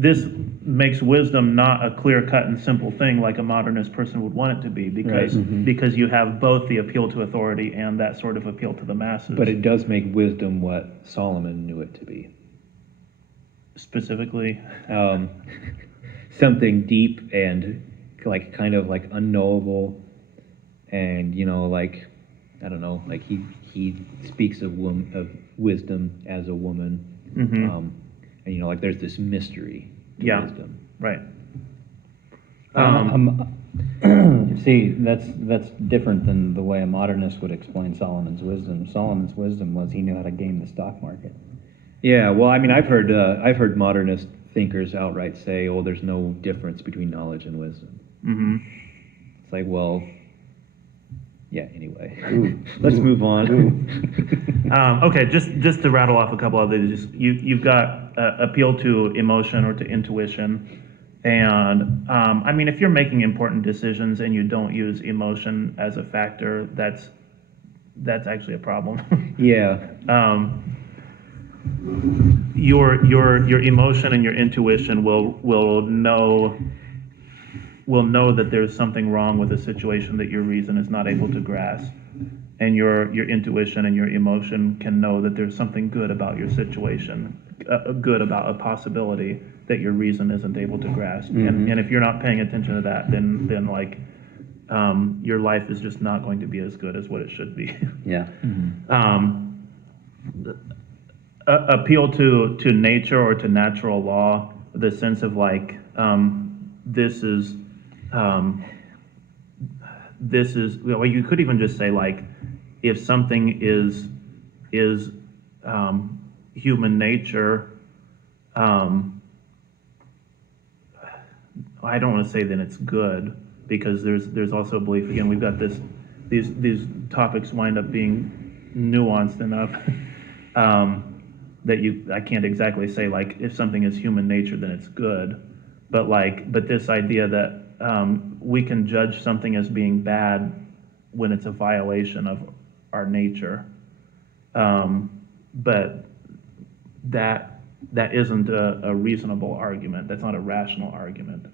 this makes wisdom not a clear-cut and simple thing like a modernist person would want it to be, because because you have both the appeal to authority and that sort of appeal to the masses. But it does make wisdom what Solomon knew it to be. Specifically, something deep and like kind of like unknowable, and like I don't know, like he speaks of wisdom as a woman, and like there's this mystery to wisdom. Right. See, that's different than the way a modernist would explain Solomon's wisdom. Solomon's wisdom was he knew how to game the stock market. Yeah, well, I mean, I've heard modernist thinkers outright say, "Oh, there's no difference between knowledge and wisdom." It's like, well, yeah. Anyway, let's move on. Okay, just to rattle off a couple of these, you've got appeal to emotion or to intuition, and I mean, if you're making important decisions and you don't use emotion as a factor, that's actually a problem. Yeah. Your emotion and your intuition will know that there's something wrong with a situation that your reason is not able to grasp, and your intuition and your emotion can know that there's something good about your situation, good about a possibility that your reason isn't able to grasp. And if you're not paying attention to that, then like your life is just not going to be as good as what it should be. Yeah. Appeal to nature or to natural law, the sense of like this is well, you could even just say like if something is human nature, I don't want to say that it's good, because there's also a belief, again, we've got these topics wind up being nuanced enough that I can't exactly say like if something is human nature then it's good, but this idea that we can judge something as being bad when it's a violation of our nature, but that isn't a reasonable argument. That's not a rational argument.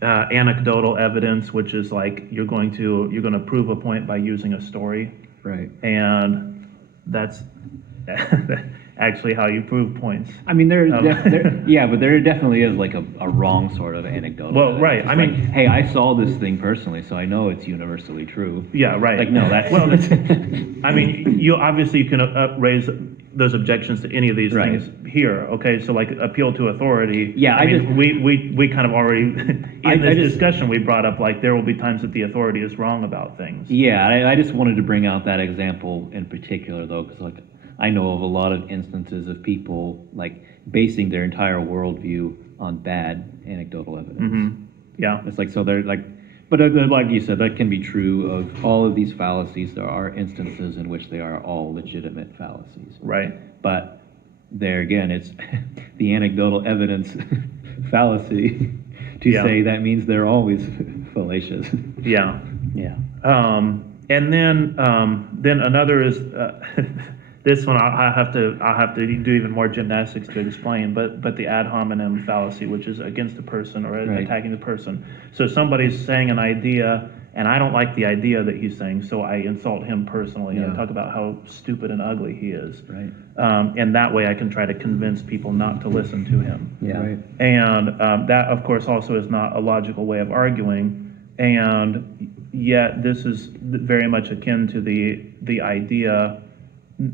Anecdotal evidence, which is like you're going to prove a point by using a story, Right. and that's actually how you prove points. I mean, there definitely is like a wrong sort of anecdotal. Well, right. It's I like, mean, hey, I saw this thing personally, so I know it's universally true. Yeah, right. Like, no, that's well. I mean, you can raise those objections to any of these Right. things here. Okay, so like appeal to authority. Yeah, we kind of already in I this just- discussion we brought up like there will be times that the authority is wrong about things. Yeah, I just wanted to bring out that example in particular, though, because like I know of a lot of instances of people like basing their entire worldview on bad anecdotal evidence. Yeah. It's like, so they're like, but like you said, that can be true of all of these fallacies. There are instances in which they are all legitimate fallacies. Right. But there again, it's the anecdotal evidence fallacy to Yeah. say that means they're always fallacious. Yeah. Yeah. And then another is this one I'll have to do even more gymnastics to explain, but the ad hominem fallacy, which is against a person or Right. attacking the person. So somebody's saying an idea, and I don't like the idea that he's saying, so I insult him personally and Yeah. talk about how stupid and ugly he is. Right. And that way I can try to convince people not to listen to him. Yeah. Right. And that, of course, also is not a logical way of arguing. And yet, this is very much akin to the idea,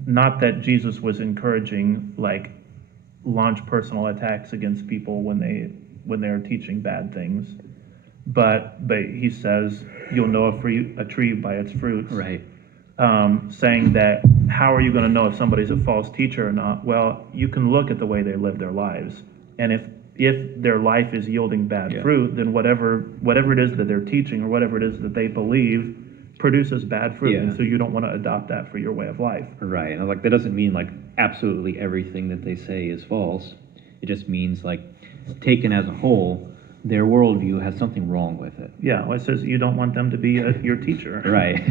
not that Jesus was encouraging like launch personal attacks against people when they are teaching bad things. But he says you'll know a tree by its fruits. Right. Saying that how are you going to know if somebody's a false teacher or not? Well, you can look at the way they live their lives, and if their life is yielding bad Yeah. fruit, then whatever it is that they're teaching or whatever it is that they believe produces bad fruit, Yeah. and so you don't want to adopt that for your way of life. Right. And like that doesn't mean like absolutely everything that they say is false. It just means like taken as a whole, their worldview has something wrong with it. Yeah, well, it says you don't want them to be your teacher. Right.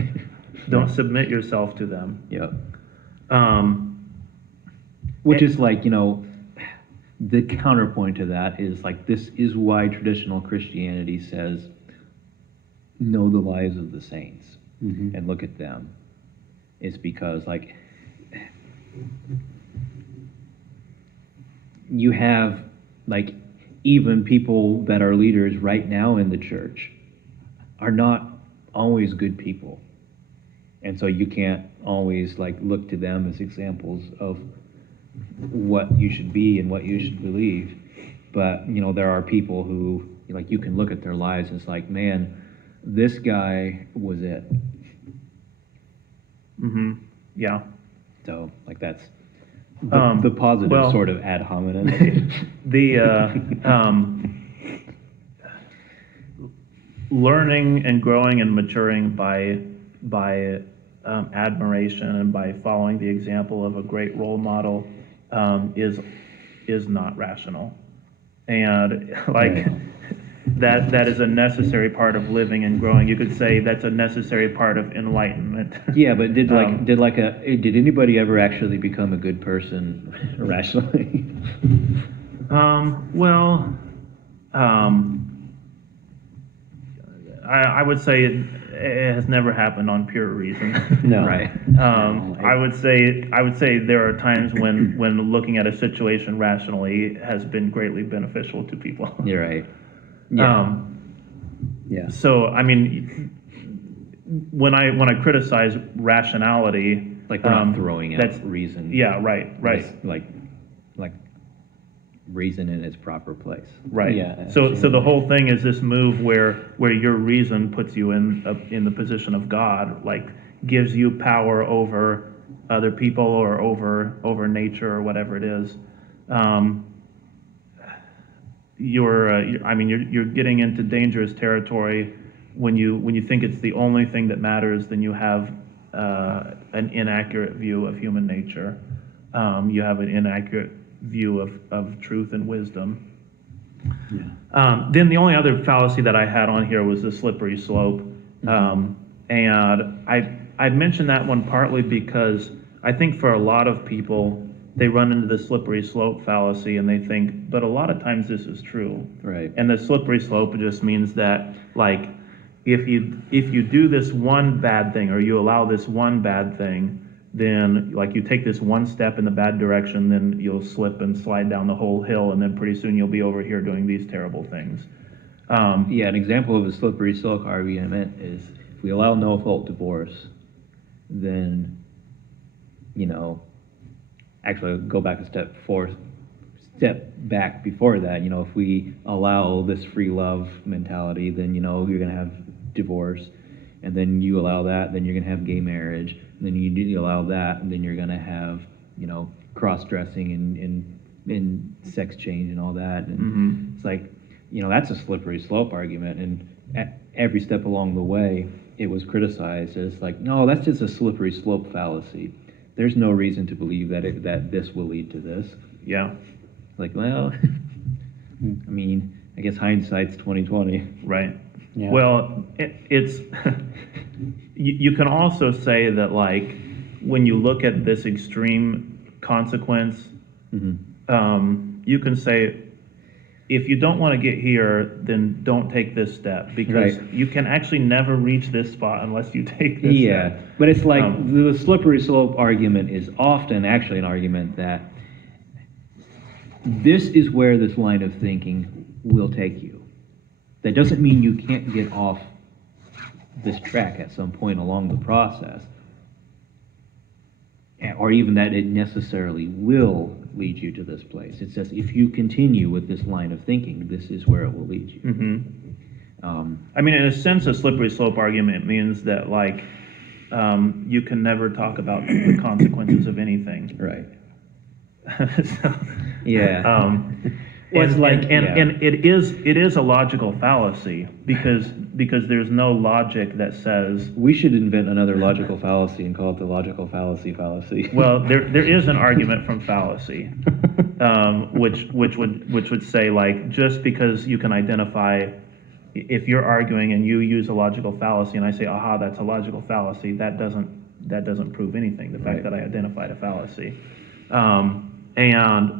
Don't submit yourself to them. Yep. it- Which is like, the counterpoint to that is like, this is why traditional Christianity says, know the lives of the saints and look at them. It's because like, you have like, even people that are leaders right now in the church are not always good people. And so you can't always like look to them as examples of what you should be and what you should believe. But, there are people who, like, you can look at their lives and it's like, man, this guy was it. Yeah. So, like, that's Um, the positive well- sort of ad hominem. Learning and growing and maturing by admiration and by following the example of a great role model is not rational, and like that is a necessary part of living and growing. You could say that's a necessary part of enlightenment. Yeah, but did anybody ever actually become a good person rationally? Well, I would say it has never happened on pure reason. No. Right. I would say there are times when looking at a situation rationally has been greatly beneficial to people. You're right. Yeah. Yeah. So I mean, when I criticize rationality, Like we're not throwing that's out reason. yeah, right. Just like reason in its proper place. Right. Yeah, So the absolutely. whole thing is this move where your reason puts you in the position of God, like gives you power over other people or over nature or whatever it is. You're getting into dangerous territory when you think it's the only thing that matters. Then you have an inaccurate view of human nature. You have an inaccurate view of truth and wisdom. Then the only other fallacy that I had on here was the slippery slope. And I'd mentioned that one partly because I think for a lot of people, they run into the slippery slope fallacy and they think, but a lot of times this is true. Right. And the slippery slope just means that, like, if you do this one bad thing or you allow this one bad thing, then like you take this one step in the bad direction, then you'll slip and slide down the whole hill, and then pretty soon you'll be over here doing these terrible things. Yeah, an example of a slippery slope argument is if we allow no fault divorce, then, actually go back a step back before that, if we allow this free love mentality, then, you're going to have divorce, and then you allow that, then you're going to have gay marriage, and then you allow that, and then you're going to have, cross-dressing and sex change and all that. And it's like, that's a slippery slope argument. And at every step along the way, it was criticized as like, no, that's just a slippery slope fallacy. There's no reason to believe that this will lead to this. Yeah. Like, well, I guess hindsight's 20/20. Right. Yeah. Well, it's you can also say that, like, when you look at this extreme consequence, you can say, if you don't want to get here, then don't take this step, because Right. you can actually never reach this spot unless you take this Yeah, step. but it's like the slippery slope argument is often actually an argument that this is where this line of thinking will take you. That doesn't mean you can't get off this track at some point along the process, or even that it necessarily will lead you to this place. It says if you continue with this line of thinking, this is where it will lead you. I mean, in a sense, a slippery slope argument means that, like, you can never talk about the consequences of anything. Right. So, Yeah. Well, it's and, like- and, yeah. and it is a logical fallacy because there's no logic that says, We should invent another logical fallacy and call it the logical fallacy. well, there is an argument from fallacy, which would say, like, just because you can identify, if you're arguing and you use a logical fallacy and I say, aha, that's a logical fallacy, that doesn't prove anything. The fact Right. that I identified a fallacy, and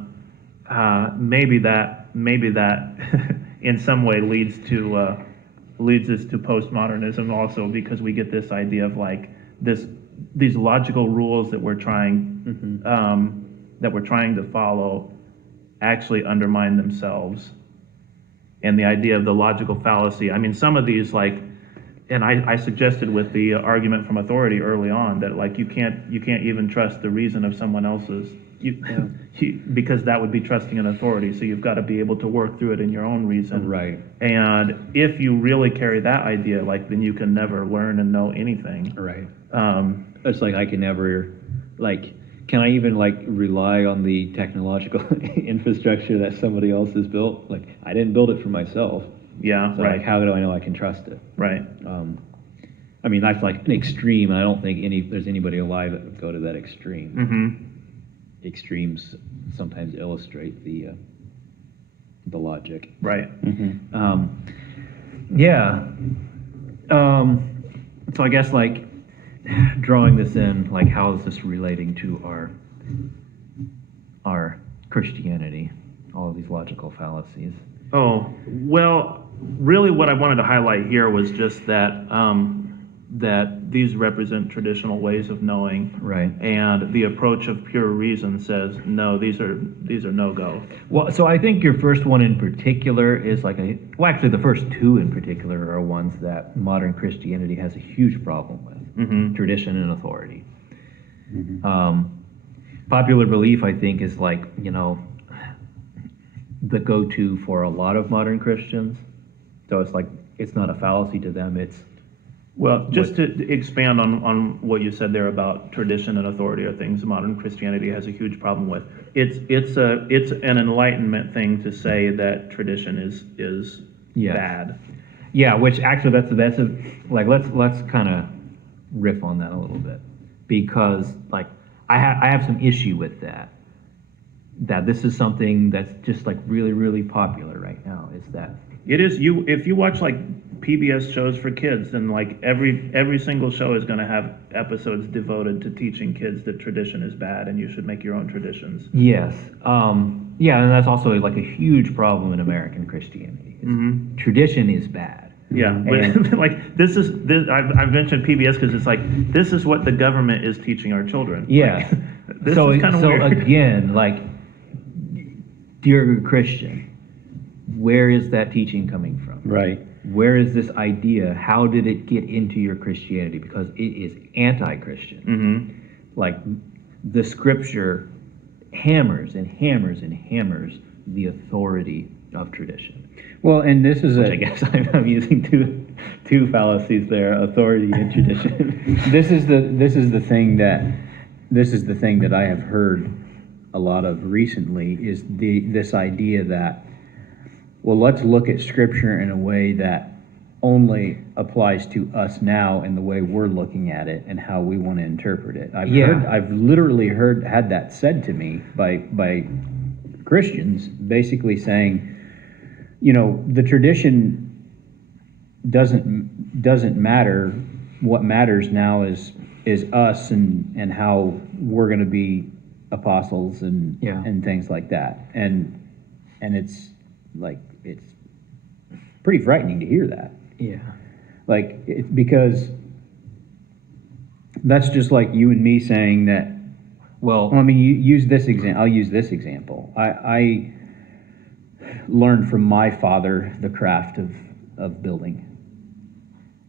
maybe that in some way leads us to postmodernism also, because we get this idea of, like, these logical rules that we're trying to follow actually undermine themselves. And the idea of the logical fallacy, I mean, some of these, like, and I suggested with the argument from authority early on that, like, you can't even trust the reason of someone else's, because that would be trusting an authority. So you've got to be able to work through it in your own reason. Right. And if you really carry that idea, like, then you can never learn and know anything. Right. It's like I can never, like, can I even, like, rely on the technological infrastructure that somebody else has built? Like, I didn't build it for myself. Yeah, So, right. like, how do I know I can trust it? Right. I mean, that's like an extreme, and I don't think there's anybody alive that would go to that extreme. Mm-hmm. Extremes sometimes illustrate the logic. Right. Yeah. So I guess, like, drawing this in, like, how is this relating to our Christianity? All of these logical fallacies. Oh, well, really what I wanted to highlight here was just that that these represent traditional ways of knowing. Right. And the approach of pure reason says, no, these are no-go. Well, so I think your first one in particular is like actually the first two in particular are ones that modern Christianity has a huge problem with. Mm-hmm. Tradition and authority. Popular belief, I think, is, like, you know, the go-to for a lot of modern Christians. So it's like, it's not a fallacy to them, it's... Well, just to expand on what you said there about tradition and authority are things modern Christianity has a huge problem with. It's an Enlightenment thing to say that tradition is Yes. bad. Yeah, which actually that's a like let's kind of riff on that a little bit, because, like, I have some issue with that this is something that's just, like, really, really popular right now, is that It is if you watch, like, PBS shows for kids, then, like, every single show is going to have episodes devoted to teaching kids that tradition is bad and you should make your own traditions. yes, yeah, and that's also, like, a huge problem in American Christianity. Mm-hmm. Tradition is bad. Yeah, but And- like this I've mentioned PBS because it's like, this is what the government is teaching our children. Yeah. Like, this so is kind of so weird. again, like, dear Christian, where is that teaching coming from? Right. Where is this idea? How did it get into your Christianity? Because it is anti-Christian. Mm-hmm. Like, the scripture hammers and hammers and hammers the authority of tradition. Well, and this is Which I guess I'm using two fallacies there: authority and tradition. this is the thing that I have heard a lot of recently, is this idea that, well, let's look at Scripture in a way that only applies to us now in the way we're looking at it and how we want to interpret it. I've literally had that said to me by Christians, basically saying, you know, the tradition doesn't matter. What matters now is us and how we're going to be apostles and things like that. And it's like, it's pretty frightening to hear that. Yeah. Like, because that's just like you and me saying that. Well, I mean, you use this example. I'll use this example. I learned from my father the craft of building,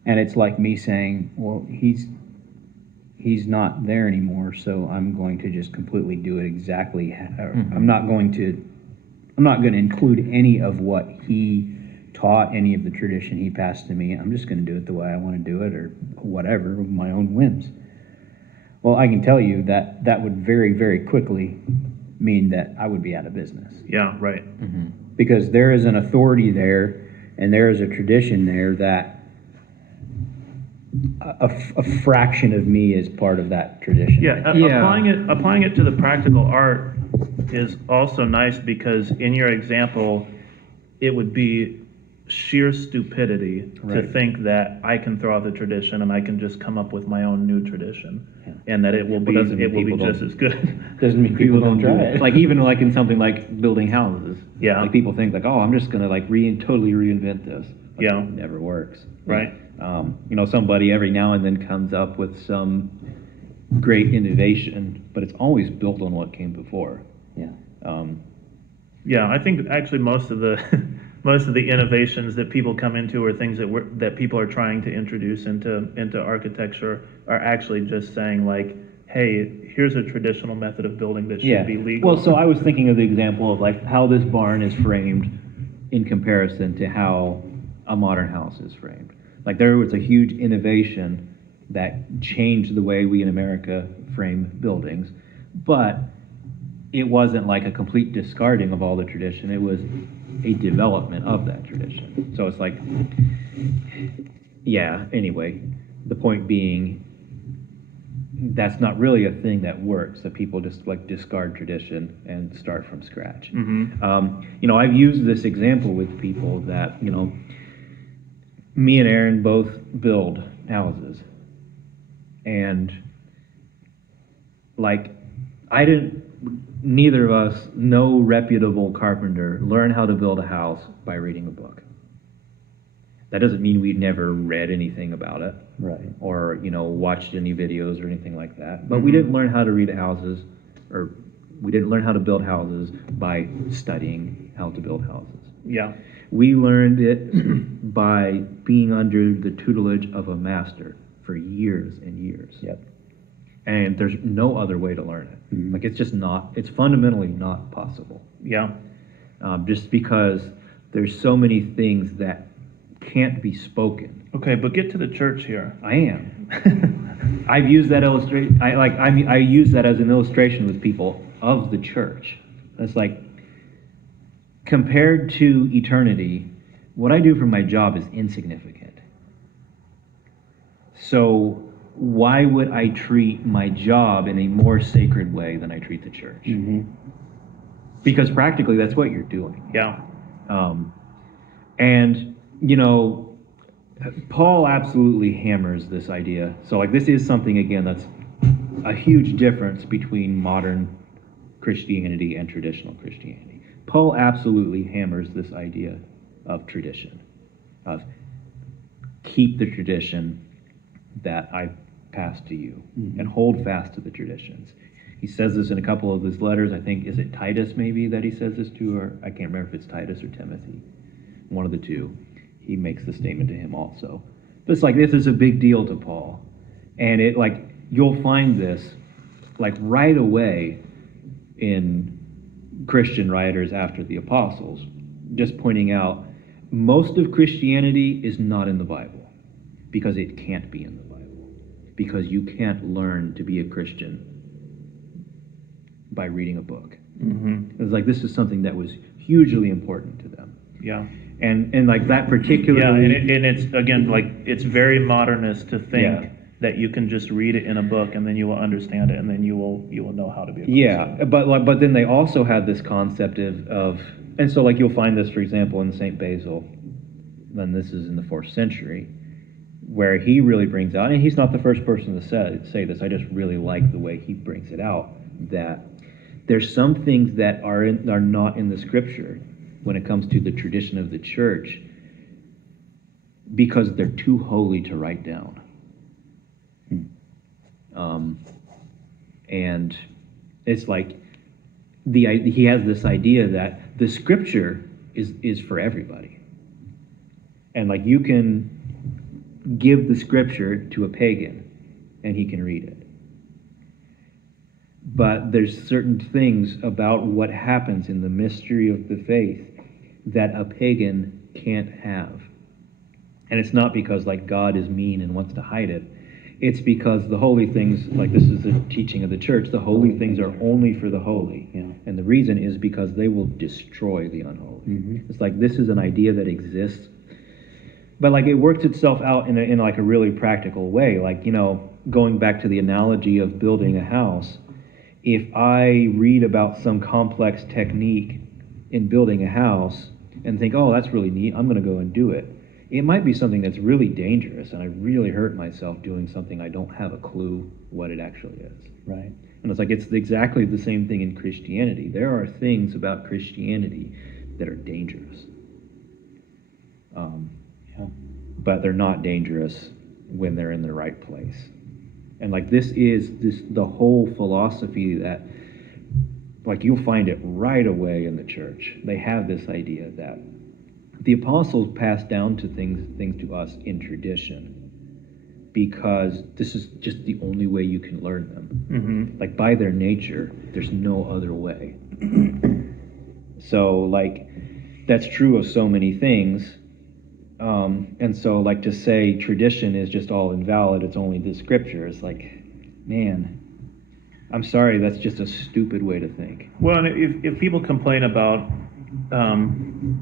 and it's like me saying, well, he's he's not there anymore, so I'm going to just completely do it exactly. I'm not going to include any of what he taught, any of the tradition he passed to me. I'm just going to do it the way I want to do it, or whatever, my own whims. Well, I can tell you that that would very, very quickly mean that I would be out of business. Yeah, right. Because there is an authority there, and there is a tradition there that a fraction of me is part of that tradition. Yeah, applying it to the practical art is also nice, because in your example, it would be sheer stupidity to Right. think that I can throw out the tradition and I can just come up with my own new tradition, and that it will be doesn't mean just people as good. Doesn't mean people don't try it. Like even like in something like building houses. Yeah. Like people think like, oh, I'm just gonna like totally reinvent this. Like, Yeah. It never works. Right. Somebody every now and then comes up with some great innovation, but it's always built on what came before. Yeah. Yeah, I think actually most of the most of the innovations that people come into, or things that people are trying to introduce into architecture, are actually just saying like, hey, here's a traditional method of building that should be legal. Well, so I was thinking of the example of like how this barn is framed in comparison to how a modern house is framed. Like there was a huge innovation that changed the way we in America frame buildings, but it wasn't like a complete discarding of all the tradition. It was a development of that tradition. So it's like, yeah, anyway, the point being, that's not really a thing that works, that people just like discard tradition and start from scratch. I've used this example with people that, me and Aaron both build houses. And like, neither of us, no reputable carpenter, learn how to build a house by reading a book. That doesn't mean we never read anything about it. Right. Or, watched any videos or anything like that. But we didn't learn how to read houses, or we didn't learn how to build houses by studying how to build houses. Yeah. We learned it by being under the tutelage of a master for years and years. Yep. And there's no other way to learn it. Like it's fundamentally not possible. Yeah. Just because there's so many things that can't be spoken. Okay, but get to the church here. I am. I've used that I use that as an illustration with people of the church. It's like, compared to eternity, what I do for my job is insignificant. So why would I treat my job in a more sacred way than I treat the church? Because practically that's what you're doing. Yeah. And, Paul absolutely hammers this idea. So like this is something, again, that's a huge difference between modern Christianity and traditional Christianity. Paul absolutely hammers this idea of tradition, of keep the tradition that I've passed to you, and hold fast to the traditions. He says this in a couple of his letters. I think, is it Titus maybe that he says this to, or I can't remember if it's Titus or Timothy, one of the two. He makes the statement to him also. But it's like, this is a big deal to Paul. And it like, you'll find this like right away in Christian writers after the apostles, just pointing out most of Christianity is not in the Bible, because it can't be in the Bible, because you can't learn to be a Christian by reading a book. It's like, this is something that was hugely important to them. Yeah. And like that particularly. Yeah, and it's, again, like, it's very modernist to think that you can just read it in a book and then you will understand it and then you will know how to be a Christian. Yeah, but then they also have this concept of and so like you'll find this, for example, in St. Basil, and this is in the 4th century, where he really brings out, and he's not the first person to say this, I just really like the way he brings it out, that there's some things that are not in the scripture when it comes to the tradition of the church, because they're too holy to write down. And it's like he has this idea that the scripture is for everybody, and like you can give the scripture to a pagan and he can read it, But there's certain things about what happens in the mystery of the faith that a pagan can't have. And it's not because like God is mean and wants to hide it. It's because the holy things, like this is the teaching of the church, the holy things are only for the holy. Yeah. And the reason is because they will destroy the unholy. It's like this is an idea that exists. But like it works itself out in like a really practical way. Like, going back to the analogy of building a house, if I read about some complex technique in building a house and think, oh, that's really neat, I'm going to go and do it. It might be something that's really dangerous, and I really hurt myself doing something I don't have a clue what it actually is. Right. And it's like it's exactly the same thing in Christianity. There are things about Christianity that are dangerous. Yeah. But they're not dangerous when they're in the right place. And like this the whole philosophy that like you'll find it right away in the church. They have this idea that the apostles passed down to things to us in tradition because this is just the only way you can learn them. Like by their nature, there's no other way. So like that's true of so many things. And so like to say tradition is just all invalid, it's only the scripture, it's like, man, I'm sorry, that's just a stupid way to think. Well, and if people complain about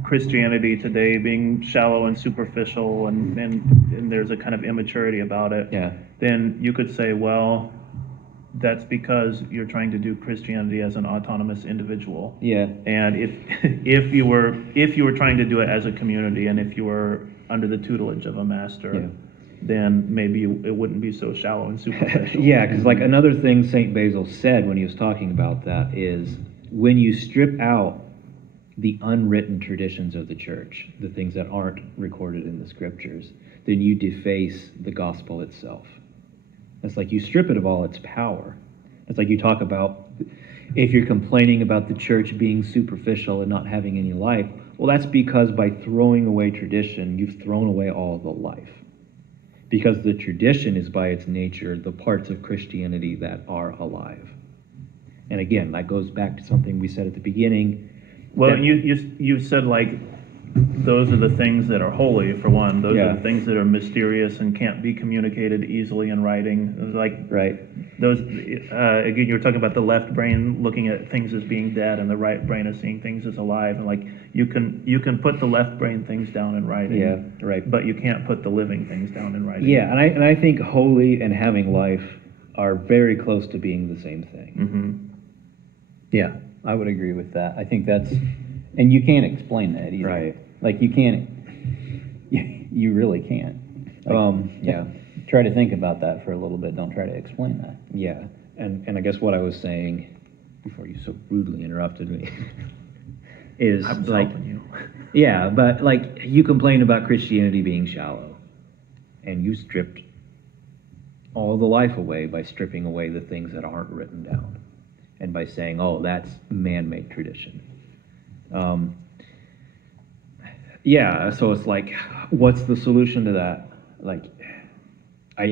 Christianity today being shallow and superficial and there's a kind of immaturity about it, Yeah. then you could say, well, that's because you're trying to do Christianity as an autonomous individual. Yeah. And if you were trying to do it as a community and if you were under the tutelage of a master, Yeah. then maybe it wouldn't be so shallow and superficial. Yeah, because like another thing St. Basil said when he was talking about that is when you strip out the unwritten traditions of the church, the things that aren't recorded in the scriptures, then you deface the gospel itself. It's like you strip it of all its power. It's like you talk about if you're complaining about the church being superficial and not having any life, well, that's because by throwing away tradition, you've thrown away all the life. Because the tradition is by its nature the parts of Christianity that are alive. And again, that goes back to something we said at the beginning. Well, that- and you said like those are the things that are holy, for one. Those Yeah. are the things that are mysterious and can't be communicated easily in writing. It's like Right. those again, you were talking about the left brain looking at things as being dead and the right brain as seeing things as alive, and like you can put the left brain things down in writing, Yeah, right. but you can't put the living things down in writing. Yeah, and I think holy and having life are very close to being the same thing. Mm-hmm. Yeah, I would agree with that. I think that's, and you can't explain that either. Right. Like you can't, you really can't. Like, Yeah. Try to think about that for a little bit. Don't try to explain that. Yeah, and I guess what I was saying before you so rudely interrupted me is I was like, helping you. yeah, but like you complain about Christianity being shallow, and you stripped all the life away by stripping away the things that aren't written down, and by saying, oh, that's man-made tradition. Yeah, so it's like, what's the solution to that? Like, I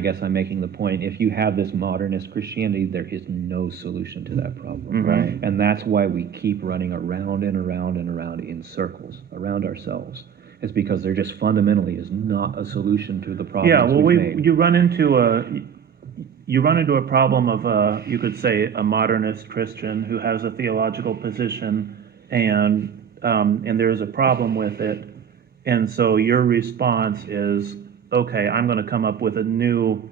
guess I'm making the point, if you have this modernist Christianity, there is no solution to that problem. Mhm. Right. And that's why we keep running around and around and around in circles around ourselves. It's because there just fundamentally is not a solution to the problems Yeah, well, we've made. you run into a problem of you could say a modernist Christian who has a theological position and there is a problem with it, and so your response is, okay, I'm going to come up with a new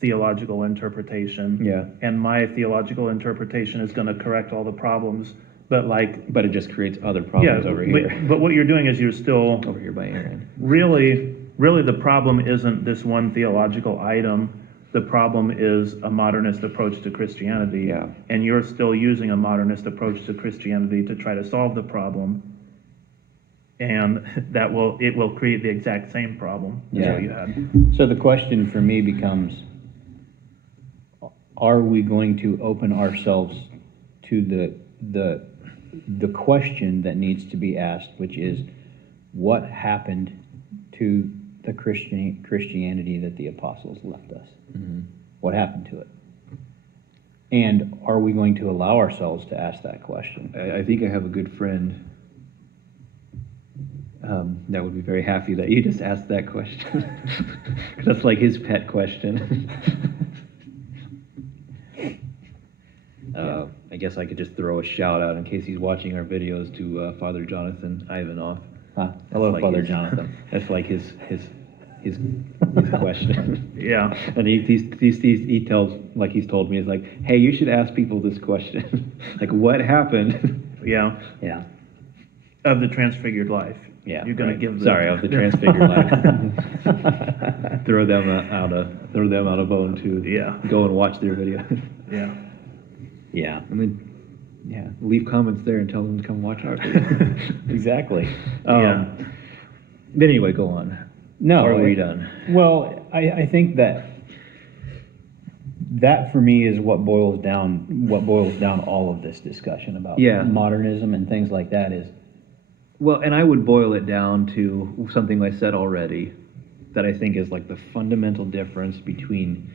theological interpretation. Yeah. And my theological interpretation is going to correct all the problems, but like, But it just creates other yeah, problems over here. but what you're doing is you're still Over here by Aaron. really the problem isn't this one theological item. The problem is a modernist approach to Christianity. Yeah. And you're still using a modernist approach to Christianity to try to solve the problem. And it will create the exact same problem as Yeah. what you had. So the question for me becomes, are we going to open ourselves to the question that needs to be asked, which is, what happened to the Christianity that the apostles left us? Mm-hmm. What happened to it? And are we going to allow ourselves to ask that question? I think I have a good friend that would be very happy that you just asked that question. 'Cause that's like his pet question. I guess I could just throw a shout out in case he's watching our videos to Father Jonathan Ivanov. Hello, like Father his- Jonathan. That's like his question. Yeah, And he tells, like he's told me, is like, hey, you should ask people this question. Like, what happened? yeah, Yeah. of the transfigured life. Yeah. You're gonna right. give the. Sorry, of the transfigured life. Throw them out a bone to Yeah. go and watch their video. Yeah. Yeah. And then, yeah, leave comments there and tell them to come watch our video. Exactly. Yeah. But anyway, go on. No. Or are we done? Well, I think that for me is what boils down all of this discussion about Yeah. modernism and things like that is, Well, and I would boil it down to something I said already, that I think is like the fundamental difference between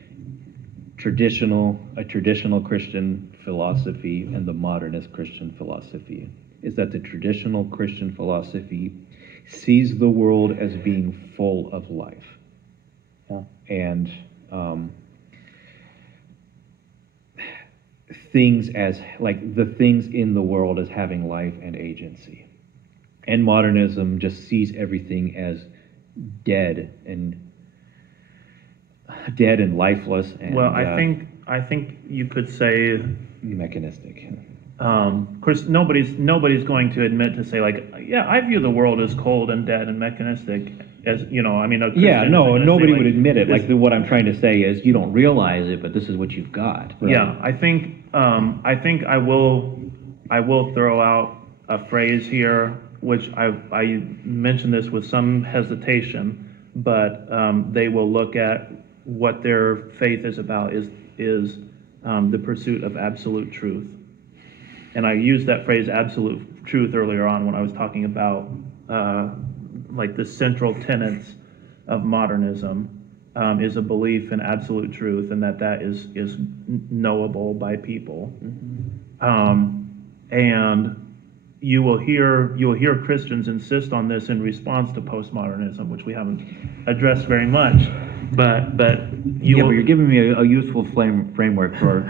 a traditional Christian philosophy and the modernist Christian philosophy, is that the traditional Christian philosophy sees the world as being full of life. Yeah. And things as, like, the things in the world as having life and agency. And modernism just sees everything as dead and lifeless and Well, I think you could say, mechanistic. of course, nobody's going to admit to say like, yeah, I view the world as cold and dead and mechanistic, as you know. I mean, a Christian Yeah, isn't no, gonna say, nobody like, would admit it. this- Like, what I'm trying to say is, you don't realize it, but this is what you've got. Yeah, I think I will throw out a phrase here, which I mentioned this with some hesitation, but they will look at what their faith is about is the pursuit of absolute truth. And I used that phrase absolute truth earlier on when I was talking about like the central tenets of modernism is a belief in absolute truth, and that is knowable by people. And you will hear Christians insist on this in response to postmodernism, which we haven't addressed very much. But you Yeah, will, but you're giving me a useful framework for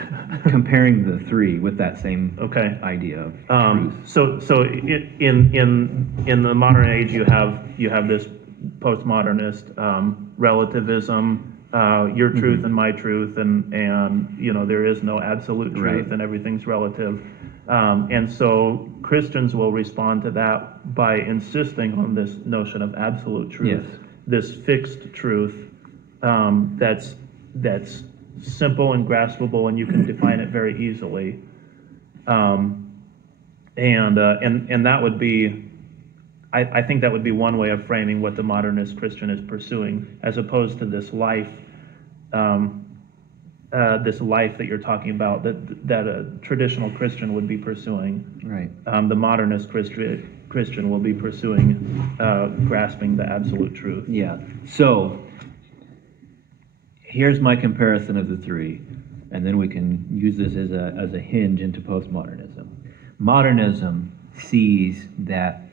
comparing the three with that same okay. idea of truth. So in the modern age, you have this postmodernist relativism, your truth and my truth, and you know there is no absolute truth, Right. and everything's relative. And so Christians will respond to that by insisting on this notion of absolute truth, Yes. this fixed truth that's simple and graspable, and you can define it very easily. And that would be, I think that would be one way of framing what the modernist Christian is pursuing, as opposed to this life that you're talking about, that a traditional Christian would be pursuing. Right. The modernist Christian will be pursuing, grasping the absolute truth. Yeah. So here's my comparison of the three, and then we can use this as a hinge into postmodernism. Modernism sees that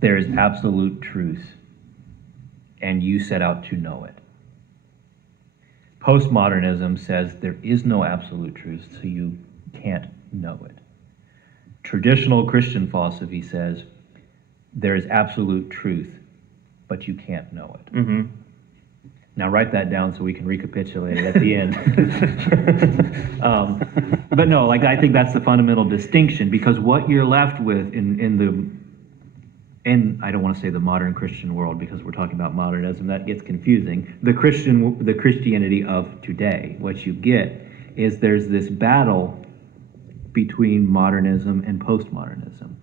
there is absolute truth, and you set out to know it. Postmodernism says there is no absolute truth, so you can't know it. Traditional Christian philosophy says there is absolute truth, but you can't know it. Mm-hmm. Now write that down so we can recapitulate it at the end. But no, like I think that's the fundamental distinction, because what you're left with in I don't want to say the modern Christian world because we're talking about modernism, that gets confusing. The Christianity of today, what you get is there's this battle between modernism and postmodernism,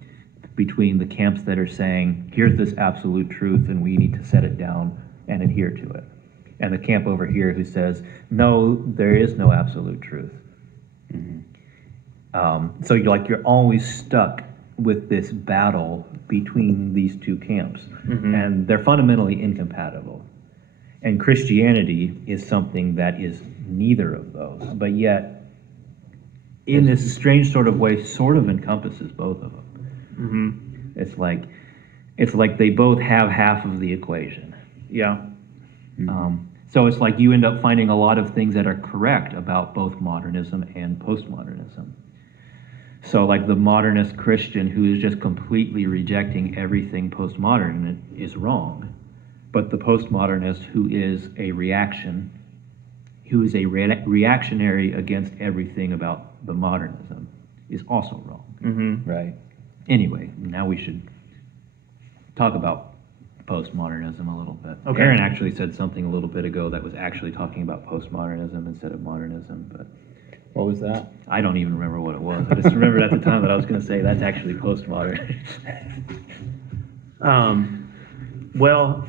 between the camps that are saying, here's this absolute truth and we need to set it down and adhere to it, and the camp over here who says, no, there is no absolute truth. So you're always stuck with this battle between these two camps, and they're fundamentally incompatible. And Christianity is something that is neither of those, but yet in this strange sort of way, sort of encompasses both of them. Mm-hmm. It's like they both have half of the equation. Yeah. So it's like you end up finding a lot of things that are correct about both modernism and postmodernism. So like the modernist Christian who is just completely rejecting everything postmodern is wrong. But the postmodernist who is a reactionary against everything about the modernism is also wrong. Mm-hmm. Right. Anyway, now we should talk about postmodernism a little bit. Okay. Aaron actually said something a little bit ago that was actually talking about postmodernism instead of modernism, but What was that? I don't even remember what it was. I just remembered at the time that I was going to say that's actually postmodern. Well,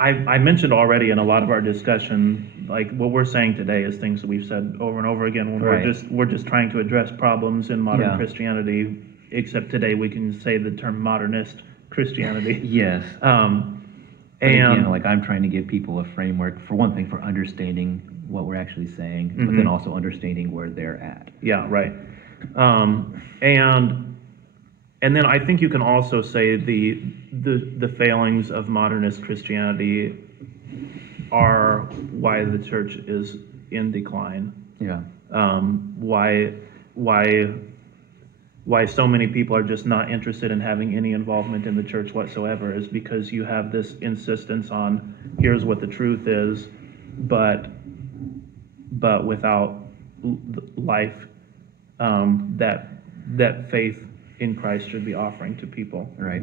I mentioned already in a lot of our discussion, like what we're saying today is things that we've said over and over again when Right. we're just trying to address problems in modern Yeah. Christianity. Except today we can say the term modernist Christianity. Yes. And But again, like I'm trying to give people a framework, for one thing, for understanding what we're actually saying, but then also understanding where they're at. yeah, right. And then I think you can also say the failings of modernist Christianity are why the church is in decline. Yeah. Why so many people are just not interested in having any involvement in the church whatsoever is because you have this insistence on here's what the truth is, but without life that faith in Christ should be offering to people. Right.